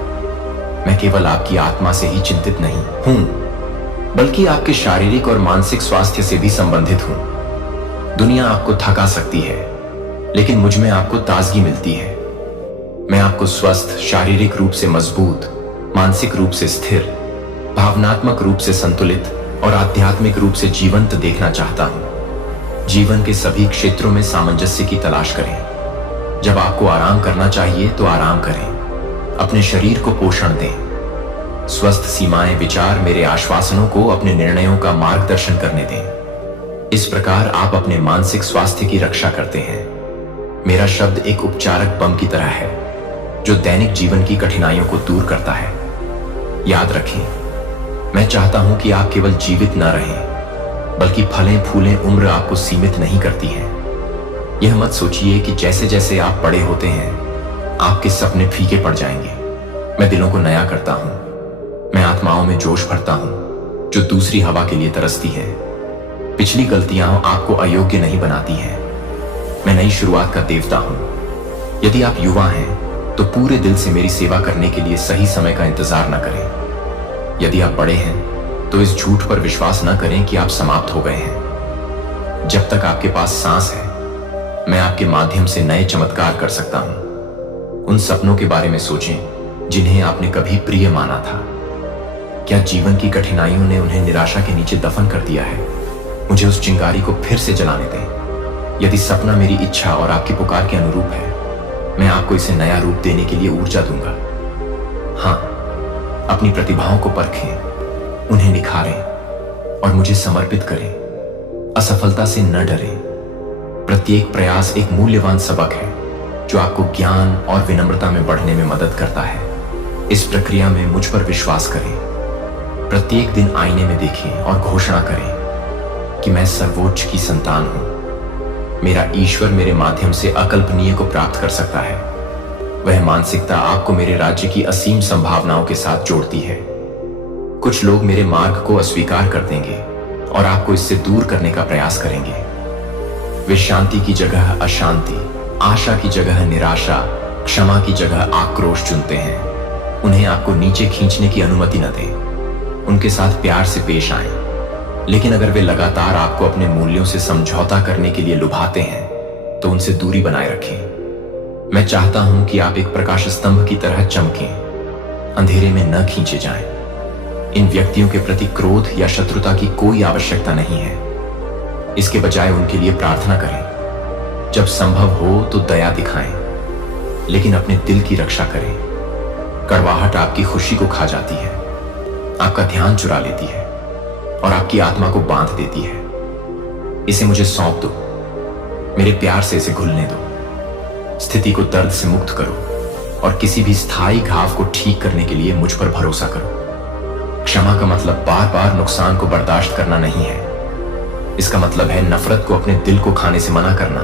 मैं केवल आपकी आत्मा से ही चिंतित नहीं हूं, बल्कि आपके शारीरिक और मानसिक स्वास्थ्य से भी संबंधित हूं। दुनिया आपको थका सकती है, लेकिन मुझ में आपको ताजगी मिलती है। मैं आपको स्वस्थ, शारीरिक रूप से मजबूत, मानसिक रूप से स्थिर, भावनात्मक रूप से संतुलित और आध्यात्मिक रूप से जीवंत देखना चाहता हूं। जीवन के सभी क्षेत्रों में सामंजस्य की तलाश करें। जब आपको आराम करना चाहिए तो आराम करें। अपने शरीर को पोषण दें। स्वस्थ सीमाएं विचार मेरे आश्वासनों को अपने निर्णयों का मार्गदर्शन करने दें। इस प्रकार आप अपने मानसिक स्वास्थ्य की रक्षा करते हैं। मेरा शब्द एक उपचारक बम की तरह है जो दैनिक जीवन की कठिनाइयों को दूर करता है। याद रखें, मैं चाहता हूं कि आप केवल जीवित न रहें, बल्कि फलें फूलें उम्र आपको सीमित नहीं करती हैं। यह मत सोचिए कि जैसे जैसे आप बड़े होते हैं आपके सपने फीके पड़ जाएंगे। मैं दिलों को नया करता हूं। मैं आत्माओं में जोश भरता हूं जो दूसरी हवा के लिए तरसती हैं। पिछली गलतियां आपको अयोग्य नहीं बनाती हैं। मैं नई शुरुआत का देवता हूं। यदि आप युवा हैं तो पूरे दिल से मेरी सेवा करने के लिए सही समय का इंतजार न करें। यदि आप बड़े हैं तो इस झूठ पर विश्वास न करें कि आप समाप्त हो गए हैं। जब तक आपके पास सांस है मैं आपके माध्यम से नए चमत्कार कर सकता हूं। उन सपनों के बारे में सोचें जिन्हें आपने कभी प्रिय माना था। क्या जीवन की कठिनाइयों ने उन्हें निराशा के नीचे दफन कर दिया है? मुझे उस चिंगारी को फिर से जलाने दें। यदि सपना मेरी इच्छा और आपकी पुकार के अनुरूप है मैं आपको इसे नया रूप देने के लिए ऊर्जा दूंगा। हाँ, अपनी प्रतिभाओं को परखें, उन्हें निखारें और मुझे समर्पित करें। असफलता से न डरें। प्रत्येक प्रयास एक मूल्यवान सबक है जो आपको ज्ञान और विनम्रता में बढ़ने में मदद करता है। इस प्रक्रिया में मुझ पर विश्वास करें। प्रत्येक दिन आईने में देखें और घोषणा करें कि मैं सर्वोच्च की संतान हूं। मेरा ईश्वर मेरे माध्यम से अकल्पनीय को प्राप्त कर सकता है। वह मानसिकता आपको मेरे राज्य की असीम संभावनाओं के साथ जोड़ती है। कुछ लोग मेरे मार्ग को अस्वीकार कर देंगे और आपको इससे दूर करने का प्रयास करेंगे। वे शांति की जगह अशांति, आशा की जगह निराशा, क्षमा की जगह आक्रोश चुनते हैं। उन्हें आपको नीचे खींचने की अनुमति न दें। उनके साथ प्यार से पेश आएं। लेकिन अगर वे लगातार आपको अपने मूल्यों से समझौता करने के लिए लुभाते हैं तो उनसे दूरी बनाए रखें। मैं चाहता हूं कि आप एक प्रकाश स्तंभ की तरह चमकें, अंधेरे में न खींचे जाएं। इन व्यक्तियों के प्रति क्रोध या शत्रुता की कोई आवश्यकता नहीं है। इसके बजाय उनके लिए प्रार्थना करें। जब संभव हो तो दया दिखाएं, लेकिन अपने दिल की रक्षा करें। कड़वाहट आपकी खुशी को खा जाती है, आपका ध्यान चुरा लेती है और आपकी आत्मा को बांध देती है। इसे मुझे सौंप दो, मेरे प्यार से इसे घुलने दो। स्थिति को दर्द से मुक्त करो और किसी भी स्थायी घाव को ठीक करने के लिए मुझ पर भरोसा करो। क्षमा का मतलब बार बार नुकसान को बर्दाश्त करना नहीं है। इसका मतलब है नफरत को अपने दिल को खाने से मना करना।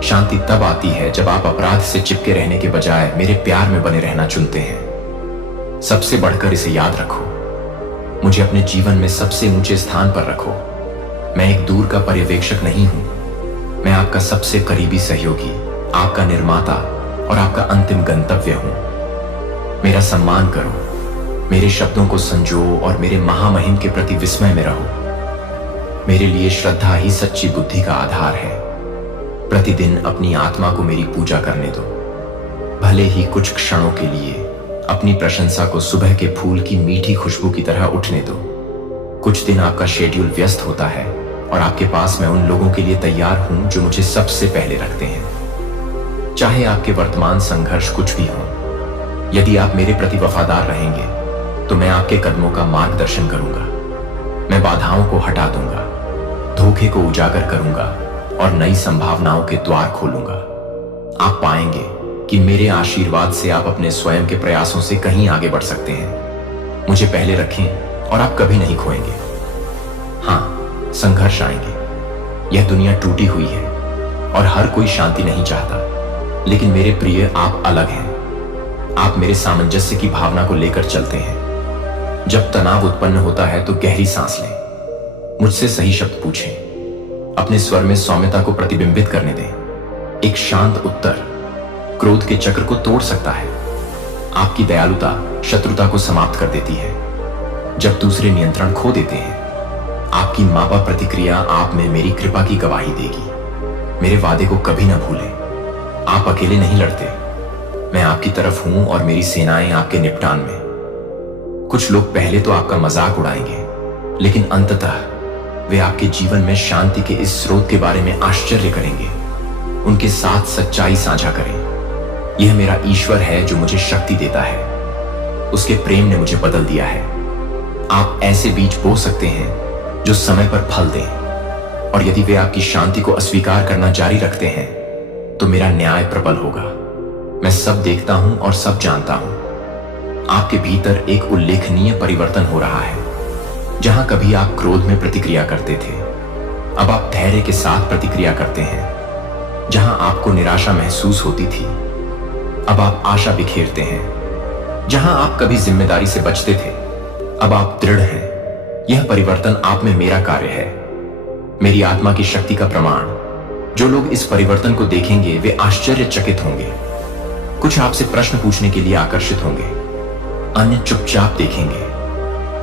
शांति तब आती है जब आप अपराध से चिपके रहने के बजाय मेरे प्यार में बने रहना चुनते हैं। सबसे बढ़कर इसे याद रखो, मुझे अपने जीवन में सबसे ऊंचे स्थान पर रखो। मैं एक दूर का पर्यवेक्षक नहीं हूं, मैं आपका सबसे करीबी सहयोगी, आपका निर्माता और आपका अंतिम गंतव्य हूं। मेरा सम्मान करो, मेरे शब्दों को संजो और मेरे महामहिम के प्रति विस्मय में रहो। मेरे लिए श्रद्धा ही सच्ची बुद्धि का आधार है। प्रतिदिन अपनी आत्मा को मेरी पूजा करने दो, भले ही कुछ क्षणों के लिए। अपनी प्रशंसा को सुबह के फूल की मीठी खुशबू की तरह उठने दो। कुछ दिन आपका शेड्यूल व्यस्त होता है और आपके पास मैं उन लोगों के लिए तैयार हूं जो मुझे सबसे पहले रखते हैं। चाहे आपके वर्तमान संघर्ष कुछ भी हो, यदि आप मेरे प्रति वफादार रहेंगे तो मैं आपके कदमों का मार्गदर्शन करूंगा। मैं बाधाओं को हटा दूंगा, धोखे को उजागर करूंगा और नई संभावनाओं के द्वार खोलूंगा। आप पाएंगे कि मेरे आशीर्वाद से आप अपने स्वयं के प्रयासों से कहीं आगे बढ़ सकते हैं। मुझे पहले रखें और आप कभी नहीं खोएंगे। हाँ, संघर्ष आएंगे, यह दुनिया टूटी हुई है और हर कोई शांति नहीं चाहता, लेकिन मेरे प्रिय, आप अलग हैं। आप मेरे सामंजस्य की भावना को लेकर चलते हैं। जब तनाव उत्पन्न होता है तो गहरी सांस लें, मुझसे सही शब्द पूछें, अपने स्वर में सौम्यता को प्रतिबिंबित करने दें। एक शांत उत्तर क्रोध के चक्र को तोड़ सकता है। आपकी दयालुता शत्रुता को समाप्त कर देती है। जब दूसरे नियंत्रण खो देते हैं, आपकी मापा प्रतिक्रिया आप में मेरी कृपा की गवाही देगी। मेरे वादे को कभी ना भूलें। आप अकेले नहीं लड़ते, मैं आपकी तरफ हूं और मेरी सेनाएं आपके निपटान में। कुछ लोग पहले तो आपका मजाक उड़ाएंगे, लेकिन अंततः वे आपके जीवन में शांति के इस स्रोत के बारे में आश्चर्य करेंगे। उनके साथ सच्चाई साझा करें। यह मेरा ईश्वर है जो मुझे शक्ति देता है। उसके प्रेम ने मुझे बदल दिया है। आप ऐसे बीज बो सकते हैं जो समय पर फल दें, और यदि वे आपकी शांति को अस्वीकार करना जारी रखते हैं तो मेरा न्याय प्रबल होगा। मैं सब देखता हूं और सब जानता हूं। आपके भीतर एक उल्लेखनीय परिवर्तन हो रहा है। जहां कभी आप क्रोध में प्रतिक्रिया करते थे, अब आप धैर्य के साथ प्रतिक्रिया करते हैं। जहां आपको निराशा महसूस होती थी, अब आप आशा बिखेरते हैं। जहां आप कभी जिम्मेदारी से बचते थे, अब आप दृढ़ हैं। यह परिवर्तन आप में मेरा कार्य है, मेरी आत्मा की शक्ति का प्रमाण। जो लोग इस परिवर्तन को देखेंगे वे आश्चर्यचकित होंगे। कुछ आपसे प्रश्न पूछने के लिए आकर्षित होंगे, अन्य चुपचाप देखेंगे।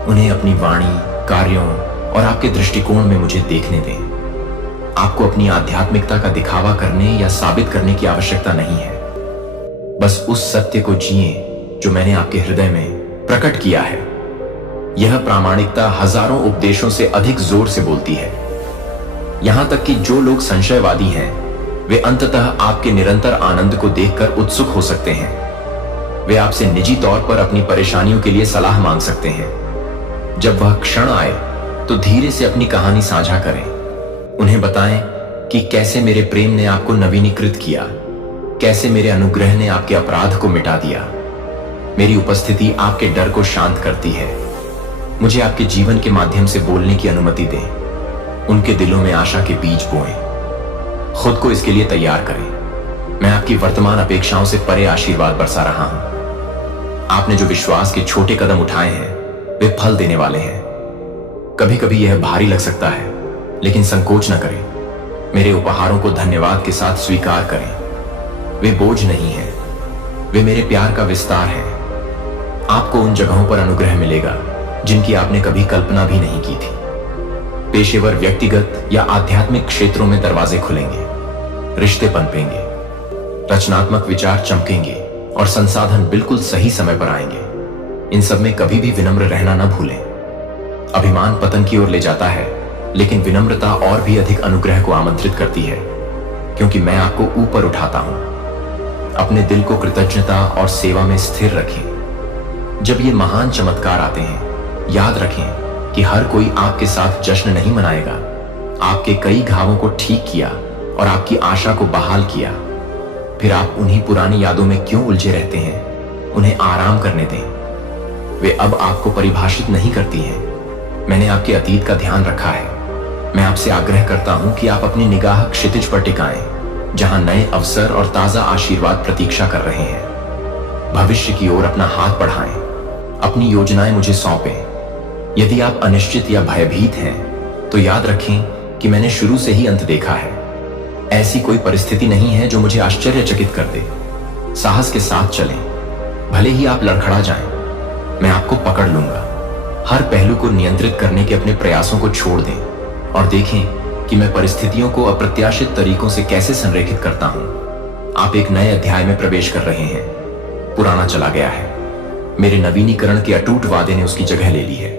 उन्हें अपनी वाणी, कार्यों और आपके दृष्टिकोण में मुझे देखने दें। आपको अपनी आध्यात्मिकता का दिखावा करने या साबित करने की आवश्यकता नहीं है। बस उस सत्य को जिएं जो मैंने आपके हृदय में प्रकट किया है। यह प्रामाणिकता हजारों उपदेशों से अधिक जोर से बोलती है। यहां तक कि जो लोग संशयवादी हैं, वे अंततः आपके निरंतर आनंद को देखकर उत्सुक हो सकते हैं। वे आपसे निजी तौर पर अपनी परेशानियों के लिए सलाह मांग सकते हैं। जब वह क्षण आए तो धीरे से अपनी कहानी साझा करें। उन्हें बताएं कि कैसे मेरे प्रेम ने आपको नवीनीकृत किया, कैसे मेरे अनुग्रह ने आपके अपराध को मिटा दिया। मेरी उपस्थिति आपके डर को शांत करती है। मुझे आपके जीवन के माध्यम से बोलने की अनुमति दें। उनके दिलों में आशा के बीज बोएं। खुद को इसके लिए तैयार करें। मैं आपकी वर्तमान अपेक्षाओं से परे आशीर्वाद बरसा रहा हूं। आपने जो विश्वास के छोटे कदम उठाए हैं वे फल देने वाले हैं। कभी कभी यह भारी लग सकता है, लेकिन संकोच न करें। मेरे उपहारों को धन्यवाद के साथ स्वीकार करें। वे बोझ नहीं हैं, वे मेरे प्यार का विस्तार हैं। आपको उन जगहों पर अनुग्रह मिलेगा जिनकी आपने कभी कल्पना भी नहीं की थी। पेशेवर, व्यक्तिगत या आध्यात्मिक क्षेत्रों में दरवाजे खुलेंगे, रिश्ते पनपेंगे, रचनात्मक विचार चमकेंगे और संसाधन बिल्कुल सही समय पर आएंगे। इन सब में कभी भी विनम्र रहना न भूलें। अभिमान पतन की ओर ले जाता है, लेकिन विनम्रता और भी अधिक अनुग्रह को आमंत्रित करती है, क्योंकि मैं आपको ऊपर उठाता हूं। अपने दिल को कृतज्ञता और सेवा में स्थिर रखें। जब ये महान चमत्कार आते हैं, याद रखें कि हर कोई आपके साथ जश्न नहीं मनाएगा। आपके कई घावों को ठीक किया और आपकी आशा को बहाल किया। फिर आप उन्हीं पुरानी यादों में क्यों उलझे रहते हैं? उन्हें आराम करने दें। वे अब आपको परिभाषित नहीं करती हैं। मैंने आपके अतीत का ध्यान रखा है। मैं आपसे आग्रह करता हूं कि आप अपनी निगाह क्षितिज पर टिकाएं, जहां नए अवसर और ताजा आशीर्वाद प्रतीक्षा कर रहे हैं। भविष्य की ओर अपना हाथ बढ़ाएं। अपनी योजनाएं मुझे सौंपें। यदि आप अनिश्चित या भयभीत हैं, तो याद रखें कि मैंने शुरू से ही अंत देखा है। ऐसी कोई परिस्थिति नहीं है जो मुझे आश्चर्यचकित कर दे। साहस के साथ चलें। भले ही आप लड़खड़ा जाएं, मैं आपको पकड़ लूंगा। हर पहलू को नियंत्रित करने के अपने प्रयासों को छोड़ दें और देखें कि मैं परिस्थितियों को अप्रत्याशित तरीकों से कैसे संरेखित करता हूं। आप एक नए अध्याय में प्रवेश कर रहे हैं। पुराना चला गया है। मेरे नवीनीकरण के अटूट वादे ने उसकी जगह ले ली है।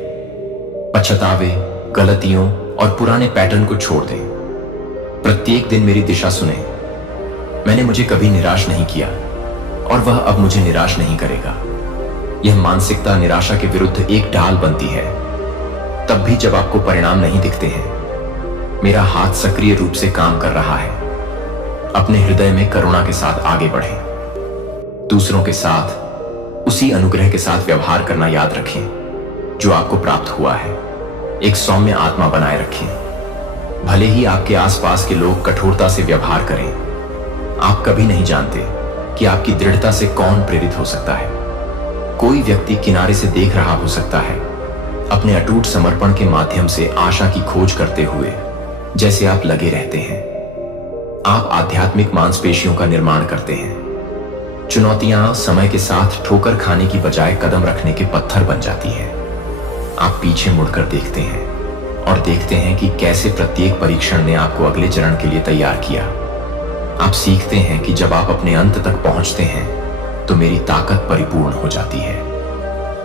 पछतावे, गलतियों और पुराने पैटर्न को छोड़ दें। प्रत्येक दिन मेरी दिशा सुने। मैंने मुझे कभी निराश नहीं किया और वह अब मुझे निराश नहीं करेगा। यह मानसिकता निराशा के विरुद्ध एक ढाल बनती है, तब भी जब आपको परिणाम नहीं दिखते हैं। मेरा हाथ सक्रिय रूप से काम कर रहा है। अपने हृदय में करुणा के साथ आगे बढ़ें। दूसरों के साथ उसी अनुग्रह के साथ व्यवहार करना याद रखें जो आपको प्राप्त हुआ है। एक सौम्य आत्मा बनाए रखें। भले ही आपके आसपास के लोग कठोरता से व्यवहार करें, आप कभी नहीं जानते कि आपकी दृढ़ता से कौन प्रेरित हो सकता है। कोई व्यक्ति किनारे से देख रहा हो सकता है, अपने अटूट समर्पण के माध्यम से आशा की खोज करते हुए, जैसे आप लगे रहते हैं। आप आध्यात्मिक मांसपेशियों का निर्माण करते हैं। चुनौतियां समय के साथ ठोकर खाने की बजाय कदम रखने के पत्थर बन जाती हैं। आप पीछे मुड़कर देखते हैं और देखते हैं कि कैसे प्रत्येक परीक्षण ने आपको अगले चरण के लिए तैयार किया। आप सीखते हैं कि जब आप अपने अंत तक पहुंचते हैं तो मेरी ताकत परिपूर्ण हो जाती है।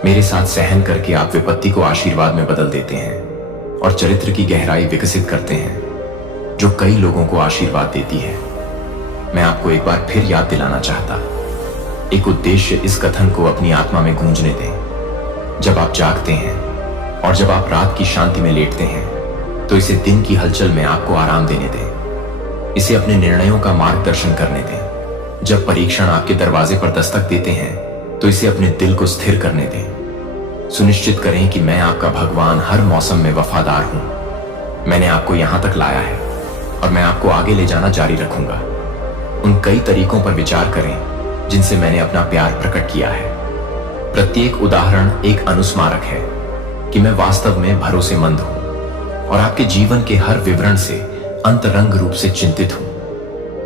मेरे साथ सहन करके आप विपत्ति को आशीर्वाद में बदल देते हैं और चरित्र की गहराई विकसित करते हैं जो कई लोगों को आशीर्वाद देती है। मैं आपको एक बार फिर याद दिलाना चाहता, एक उद्देश्य इस कथन को अपनी आत्मा में गूंजने दें। जब आप जागते हैं और जब आप रात की शांति में लेटते हैं, तो इसे दिन की हलचल में आपको आराम देने दें। इसे अपने निर्णयों का मार्गदर्शन करने दें। जब परीक्षण आपके दरवाजे पर दस्तक देते हैं, तो इसे अपने दिल को स्थिर करने दें। सुनिश्चित करें कि मैं आपका भगवान हर मौसम में वफादार हूं। मैंने आपको यहां तक लाया है और मैं आपको आगे ले जाना जारी रखूंगा। उन कई तरीकों पर विचार करें जिनसे मैंने अपना प्यार प्रकट किया है। प्रत्येक उदाहरण एक अनुस्मारक है कि मैं वास्तव में भरोसेमंद हूं और आपके जीवन के हर विवरण से अंतरंग रूप से चिंतित हूं।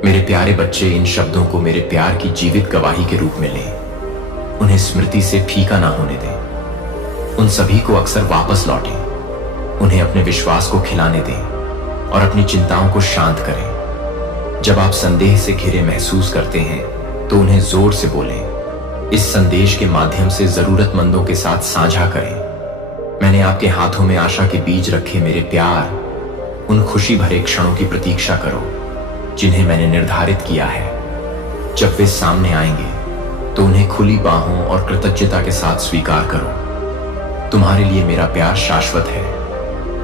मेरे प्यारे बच्चे, इन शब्दों को मेरे प्यार की जीवित गवाही के रूप में लें। उन्हें स्मृति से फीका ना होने दें। उन सभी को अक्सर वापस लौटें। उन्हें अपने विश्वास को खिलाने दें और अपनी चिंताओं को शांत करें। जब आप संदेह से घिरे महसूस करते हैं, तो उन्हें जोर से बोलें। इस संदेश के माध्यम से जरूरतमंदों के साथ साझा करें। मैंने आपके हाथों में आशा के बीज रखे। मेरे प्यार, उन खुशी भरे क्षणों की प्रतीक्षा करो जिन्हें मैंने निर्धारित किया है। जब वे सामने आएंगे तो उन्हें खुली बाहों और कृतज्ञता के साथ स्वीकार करो। तुम्हारे लिए मेरा प्यार शाश्वत है,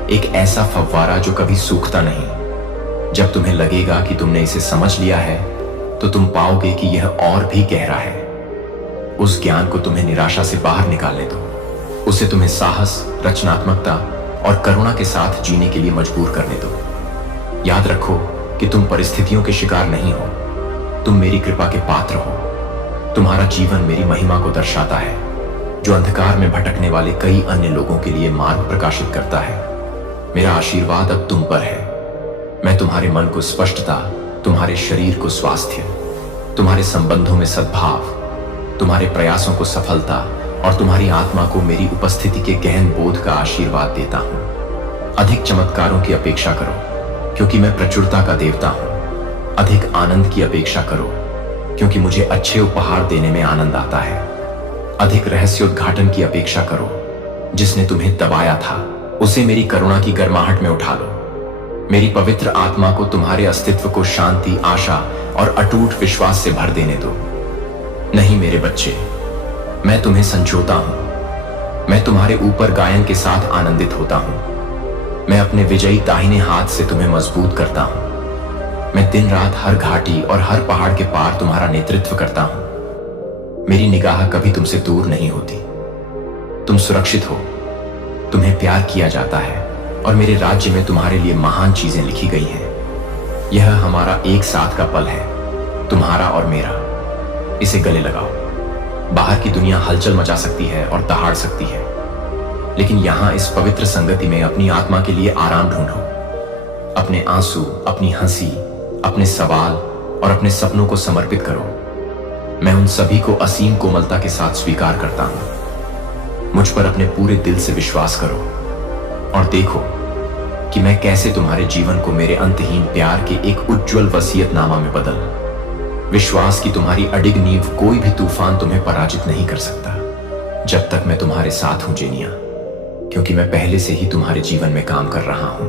एक ऐसा फव्वारा जो कभी सूखता नहीं। जब तुम्हें लगेगा कि तुमने इसे समझ लिया है, तो तुम पाओगे कि यह और भी गहरा है। उस ज्ञान को तुम्हें निराशा से बाहर निकालने दो। उसे तुम्हें साहस, रचनात्मकता और करुणा के साथ जीने के लिए मजबूर करने दो। याद रखो कि तुम परिस्थितियों के शिकार नहीं हो। तुम मेरी कृपा के पात्र हो। तुम्हारा जीवन मेरी महिमा को दर्शाता है, जो अंधकार में भटकने वाले कई अन्य लोगों के लिए मार्ग प्रकाशित करता है। मेरा आशीर्वाद अब तुम पर है। मैं तुम्हारे मन को स्पष्टता, तुम्हारे शरीर को स्वास्थ्य, तुम्हारे संबंधों में सद्भाव, तुम्हारे प्रयासों को सफलता और तुम्हारी आत्मा को मेरी उपस्थिति के गहन बोध का आशीर्वाद देता हूं। अधिक चमत्कारों की अपेक्षा करो, क्योंकि मैं प्रचुरता का देवता हूं। अधिक आनंद की अपेक्षा करो, क्योंकि मुझे अच्छे उपहार देने में आनंद आता है। अधिक रहस्योद्घाटन की अपेक्षा करो, जिसने तुम्हें दबाया था उसे मेरी करुणा की गर्माहट में उठा लो। मेरी पवित्र आत्मा को तुम्हारे अस्तित्व को शांति, आशा और अटूट विश्वास से भर देने दो। नहीं मेरे बच्चे, मैं तुम्हें संजोता हूं। मैं तुम्हारे ऊपर गायन के साथ आनंदित होता हूं। मैं अपने विजयी दाहिने हाथ से तुम्हें मजबूत करता हूं। मैं दिन रात हर घाटी और हर पहाड़ के पार तुम्हारा नेतृत्व करता हूं। मेरी निगाह कभी तुमसे दूर नहीं होती। तुम सुरक्षित हो, तुम्हें प्यार किया जाता है और मेरे राज्य में तुम्हारे लिए महान चीजें लिखी गई हैं। यह हमारा एक साथ का पल है, तुम्हारा और मेरा। इसे गले लगाओ। बाहर की दुनिया हलचल मचा सकती है और दहाड़ सकती है, लेकिन यहां इस पवित्र संगति में अपनी आत्मा के लिए आराम ढूंढो। अपने आंसू, अपनी हंसी, अपने सवाल और अपने सपनों को समर्पित करो। मैं उन सभी को असीम कोमलता के साथ स्वीकार करता हूं। मुझ पर अपने पूरे दिल से विश्वास करो और देखो कि मैं कैसे तुम्हारे जीवन को मेरे अंतहीन प्यार के एक उज्जवल वसीयतनामा में बदल। विश्वास की तुम्हारी अडिग नींव कोई भी तूफान तुम्हें पराजित नहीं कर सकता, जब तक मैं तुम्हारे साथ हूं जेनिया, क्योंकि मैं पहले से ही तुम्हारे जीवन में काम कर रहा हूं।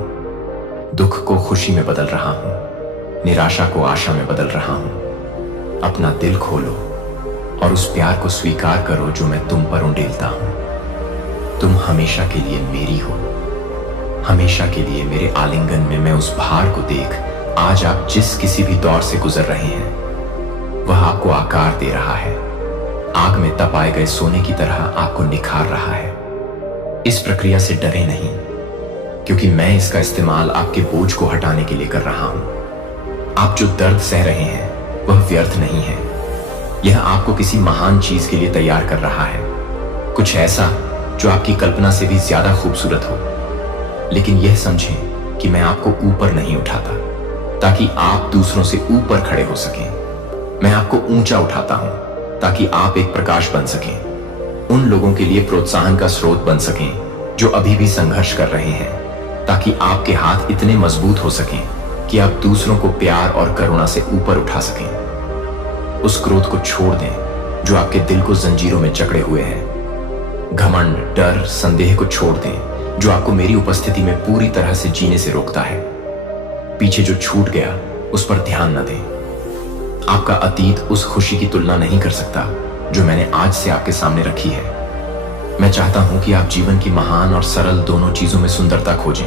दुख को खुशी में बदल रहा हूं, निराशा को आशा में बदल रहा हूं। अपना दिल खोलो और उस प्यार को स्वीकार करो जो मैं तुम पर उंडेलता हूं। तुम हमेशा के लिए मेरी हो। हमेशा के लिए मेरे आलिंगन में मैं उस भार को देख, आज आप जिस किसी भी दौर से गुजर रहे हैं वह आपको आकार दे रहा है। आग में तपाए गए सोने की तरह आपको निखार रहा है। इस प्रक्रिया से डरे नहीं, क्योंकि मैं इसका इस्तेमाल आपके बोझ को हटाने के लिए कर रहा हूं। आप जो दर्द सह रहे हैं वह व्यर्थ नहीं है। यह आपको किसी महान चीज के लिए तैयार कर रहा है, कुछ ऐसा जो आपकी कल्पना से भी ज्यादा खूबसूरत हो। लेकिन यह समझें कि मैं आपको ऊपर नहीं उठाता ताकि आप दूसरों से ऊपर खड़े हो सकें। मैं आपको ऊंचा उठाता हूं ताकि आप एक प्रकाश बन सकें, उन लोगों के लिए प्रोत्साहन का स्रोत बन सकें जो अभी भी संघर्ष कर रहे हैं, ताकि आपके हाथ इतने मजबूत हो सकें कि आप दूसरों को प्यार और करुणा से ऊपर उठा सकें। उस क्रोध को छोड़ दें जो आपके दिल को जंजीरों में जकड़े हुए हैं। घमंड, डर, संदेह को छोड़ दें जो आपको मेरी उपस्थिति में पूरी तरह से जीने से रोकता है। पीछे जो छूट गया उस पर ध्यान न दें। आपका अतीत उस खुशी की तुलना नहीं कर सकता जो मैंने आज से आपके सामने रखी है। मैं चाहता हूं कि आप जीवन की महान और सरल दोनों चीजों में सुंदरता खोजें।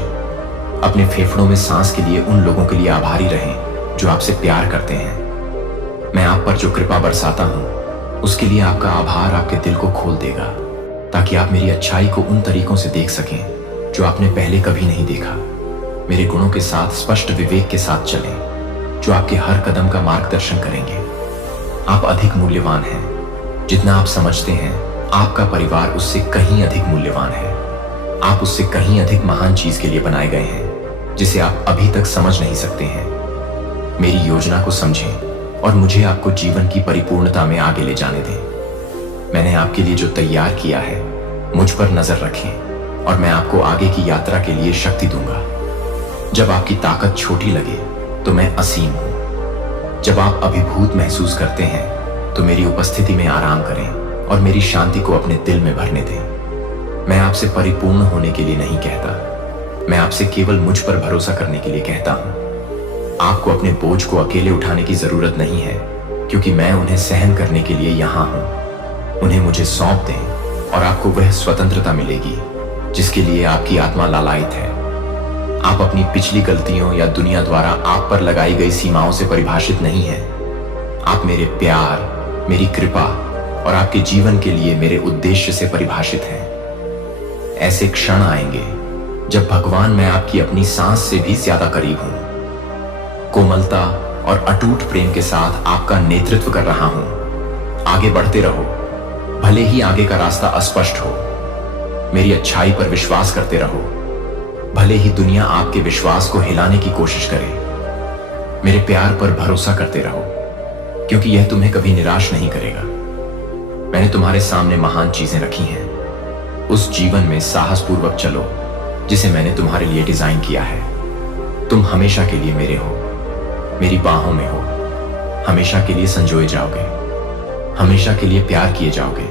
अपने फेफड़ों में सांस के लिए उन लोगों के लिए आभारी रहें जो आपसे प्यार करते हैं। मैं आप पर जो कृपा बरसाता हूं उसके लिए आपका आभार आपके दिल को खोल देगा, ताकि आप मेरी अच्छाई को उन तरीकों से देख सकें जो आपने पहले कभी नहीं देखा। मेरे गुणों के साथ स्पष्ट विवेक के साथ चलें जो आपके हर कदम का मार्गदर्शन करेंगे। आप अधिक मूल्यवान हैं। जितना आप समझते हैं आपका परिवार उससे कहीं अधिक मूल्यवान है। आप उससे कहीं अधिक महान चीज के लिए बनाए गए हैं जिसे आप अभी तक समझ नहीं सकते हैं। मेरी योजना को समझें और मुझे आपको जीवन की परिपूर्णता में आगे ले जाने दें। मैंने आपके लिए जो तैयार किया है मुझ पर नजर रखें और मैं आपको आगे की यात्रा के लिए शक्ति दूंगा। जब आपकी ताकत छोटी लगे तो मैं असीम हूं। जब आप अभिभूत महसूस करते हैं तो मेरी उपस्थिति में आराम करें और मेरी शांति को अपने दिल में भरने दें। मैं आपसे परिपूर्ण होने के लिए नहीं कहता, मैं आपसे केवल मुझ पर भरोसा करने के लिए कहता हूं। आपको अपने बोझ को अकेले उठाने की जरूरत नहीं है, क्योंकि मैं उन्हें सहन करने के लिए यहां हूं। उन्हें मुझे सौंप दें और आपको वह स्वतंत्रता मिलेगी जिसके लिए आपकी आत्मा लालायित है। आप अपनी पिछली गलतियों या दुनिया द्वारा आप पर लगाई गई सीमाओं से परिभाषित नहीं हैं। आप मेरे प्यार, मेरी कृपा और आपके जीवन के लिए मेरे उद्देश्य से परिभाषित हैं। ऐसे क्षण आएंगे जब भगवान मैं आपकी अपनी सांस से भी ज्यादा करीब हूं। कोमलता और अटूट प्रेम के साथ आपका नेतृत्व कर रहा हूं। आगे बढ़ते रहो, भले ही आगे का रास्ता अस्पष्ट हो। मेरी अच्छाई पर विश्वास करते रहो, भले ही दुनिया आपके विश्वास को हिलाने की कोशिश करे। मेरे प्यार पर भरोसा करते रहो, क्योंकि यह तुम्हें कभी निराश नहीं करेगा। मैंने तुम्हारे सामने महान चीजें रखी हैं। उस जीवन में साहसपूर्वक चलो जिसे मैंने तुम्हारे लिए डिजाइन किया है। तुम हमेशा के लिए मेरे हो, मेरी बाहों में हो, हमेशा के लिए संजोए जाओगे, हमेशा के लिए प्यार किए जाओगे।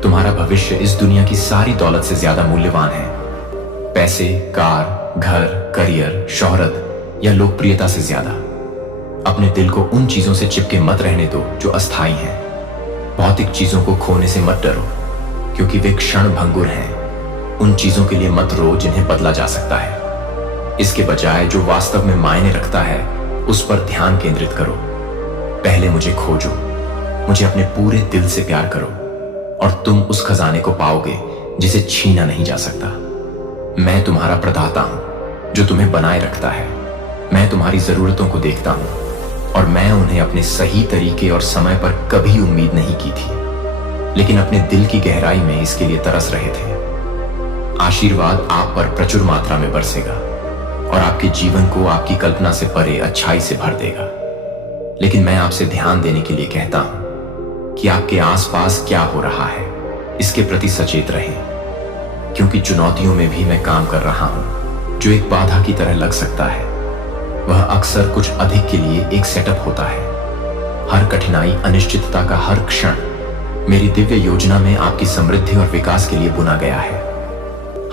तुम्हारा भविष्य इस दुनिया की सारी दौलत से ज्यादा मूल्यवान है। पैसे, कार, घर, करियर, शोहरत या लोकप्रियता से ज्यादा। अपने दिल को उन चीजों से चिपके मत रहने दो जो अस्थायी हैं। भौतिक चीजों को खोने से मत डरो, क्योंकि वे क्षण भंगुर हैं। उन चीजों के लिए मत रो जिन्हें बदला जा सकता है। इसके बजाय जो वास्तव में मायने रखता है उस पर ध्यान केंद्रित करो। पहले मुझे खोजो, मुझे अपने पूरे दिल से प्यार करो और तुम उस खजाने को पाओगे जिसे छीना नहीं जा सकता। मैं तुम्हारा प्रदाता हूं जो तुम्हें बनाए रखता है। मैं तुम्हारी जरूरतों को देखता हूं और मैं उन्हें अपने सही तरीके और समय पर कभी उम्मीद नहीं की थी, लेकिन अपने दिल की गहराई में इसके लिए तरस रहे थे। आशीर्वाद आप पर प्रचुर मात्रा में बरसेगा और आपके जीवन को आपकी कल्पना से परे अच्छाई से भर देगा। लेकिन मैं आपसे ध्यान देने के लिए कहता हूं कि आपके आसपास क्या हो रहा है इसके प्रति सचेत रहें, क्योंकि चुनौतियों में भी मैं काम कर रहा हूं जो एक बाधा की तरह लग सकता है। वह अक्सर कुछ अधिक के लिए एक सेटअप होता है। हर कठिनाई, अनिश्चितता का हर क्षण मेरी दिव्य योजना में आपकी समृद्धि और विकास के लिए बुना गया है।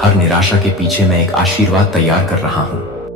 हर निराशा के पीछे मैं एक आशीर्वाद तैयार कर रहा हूं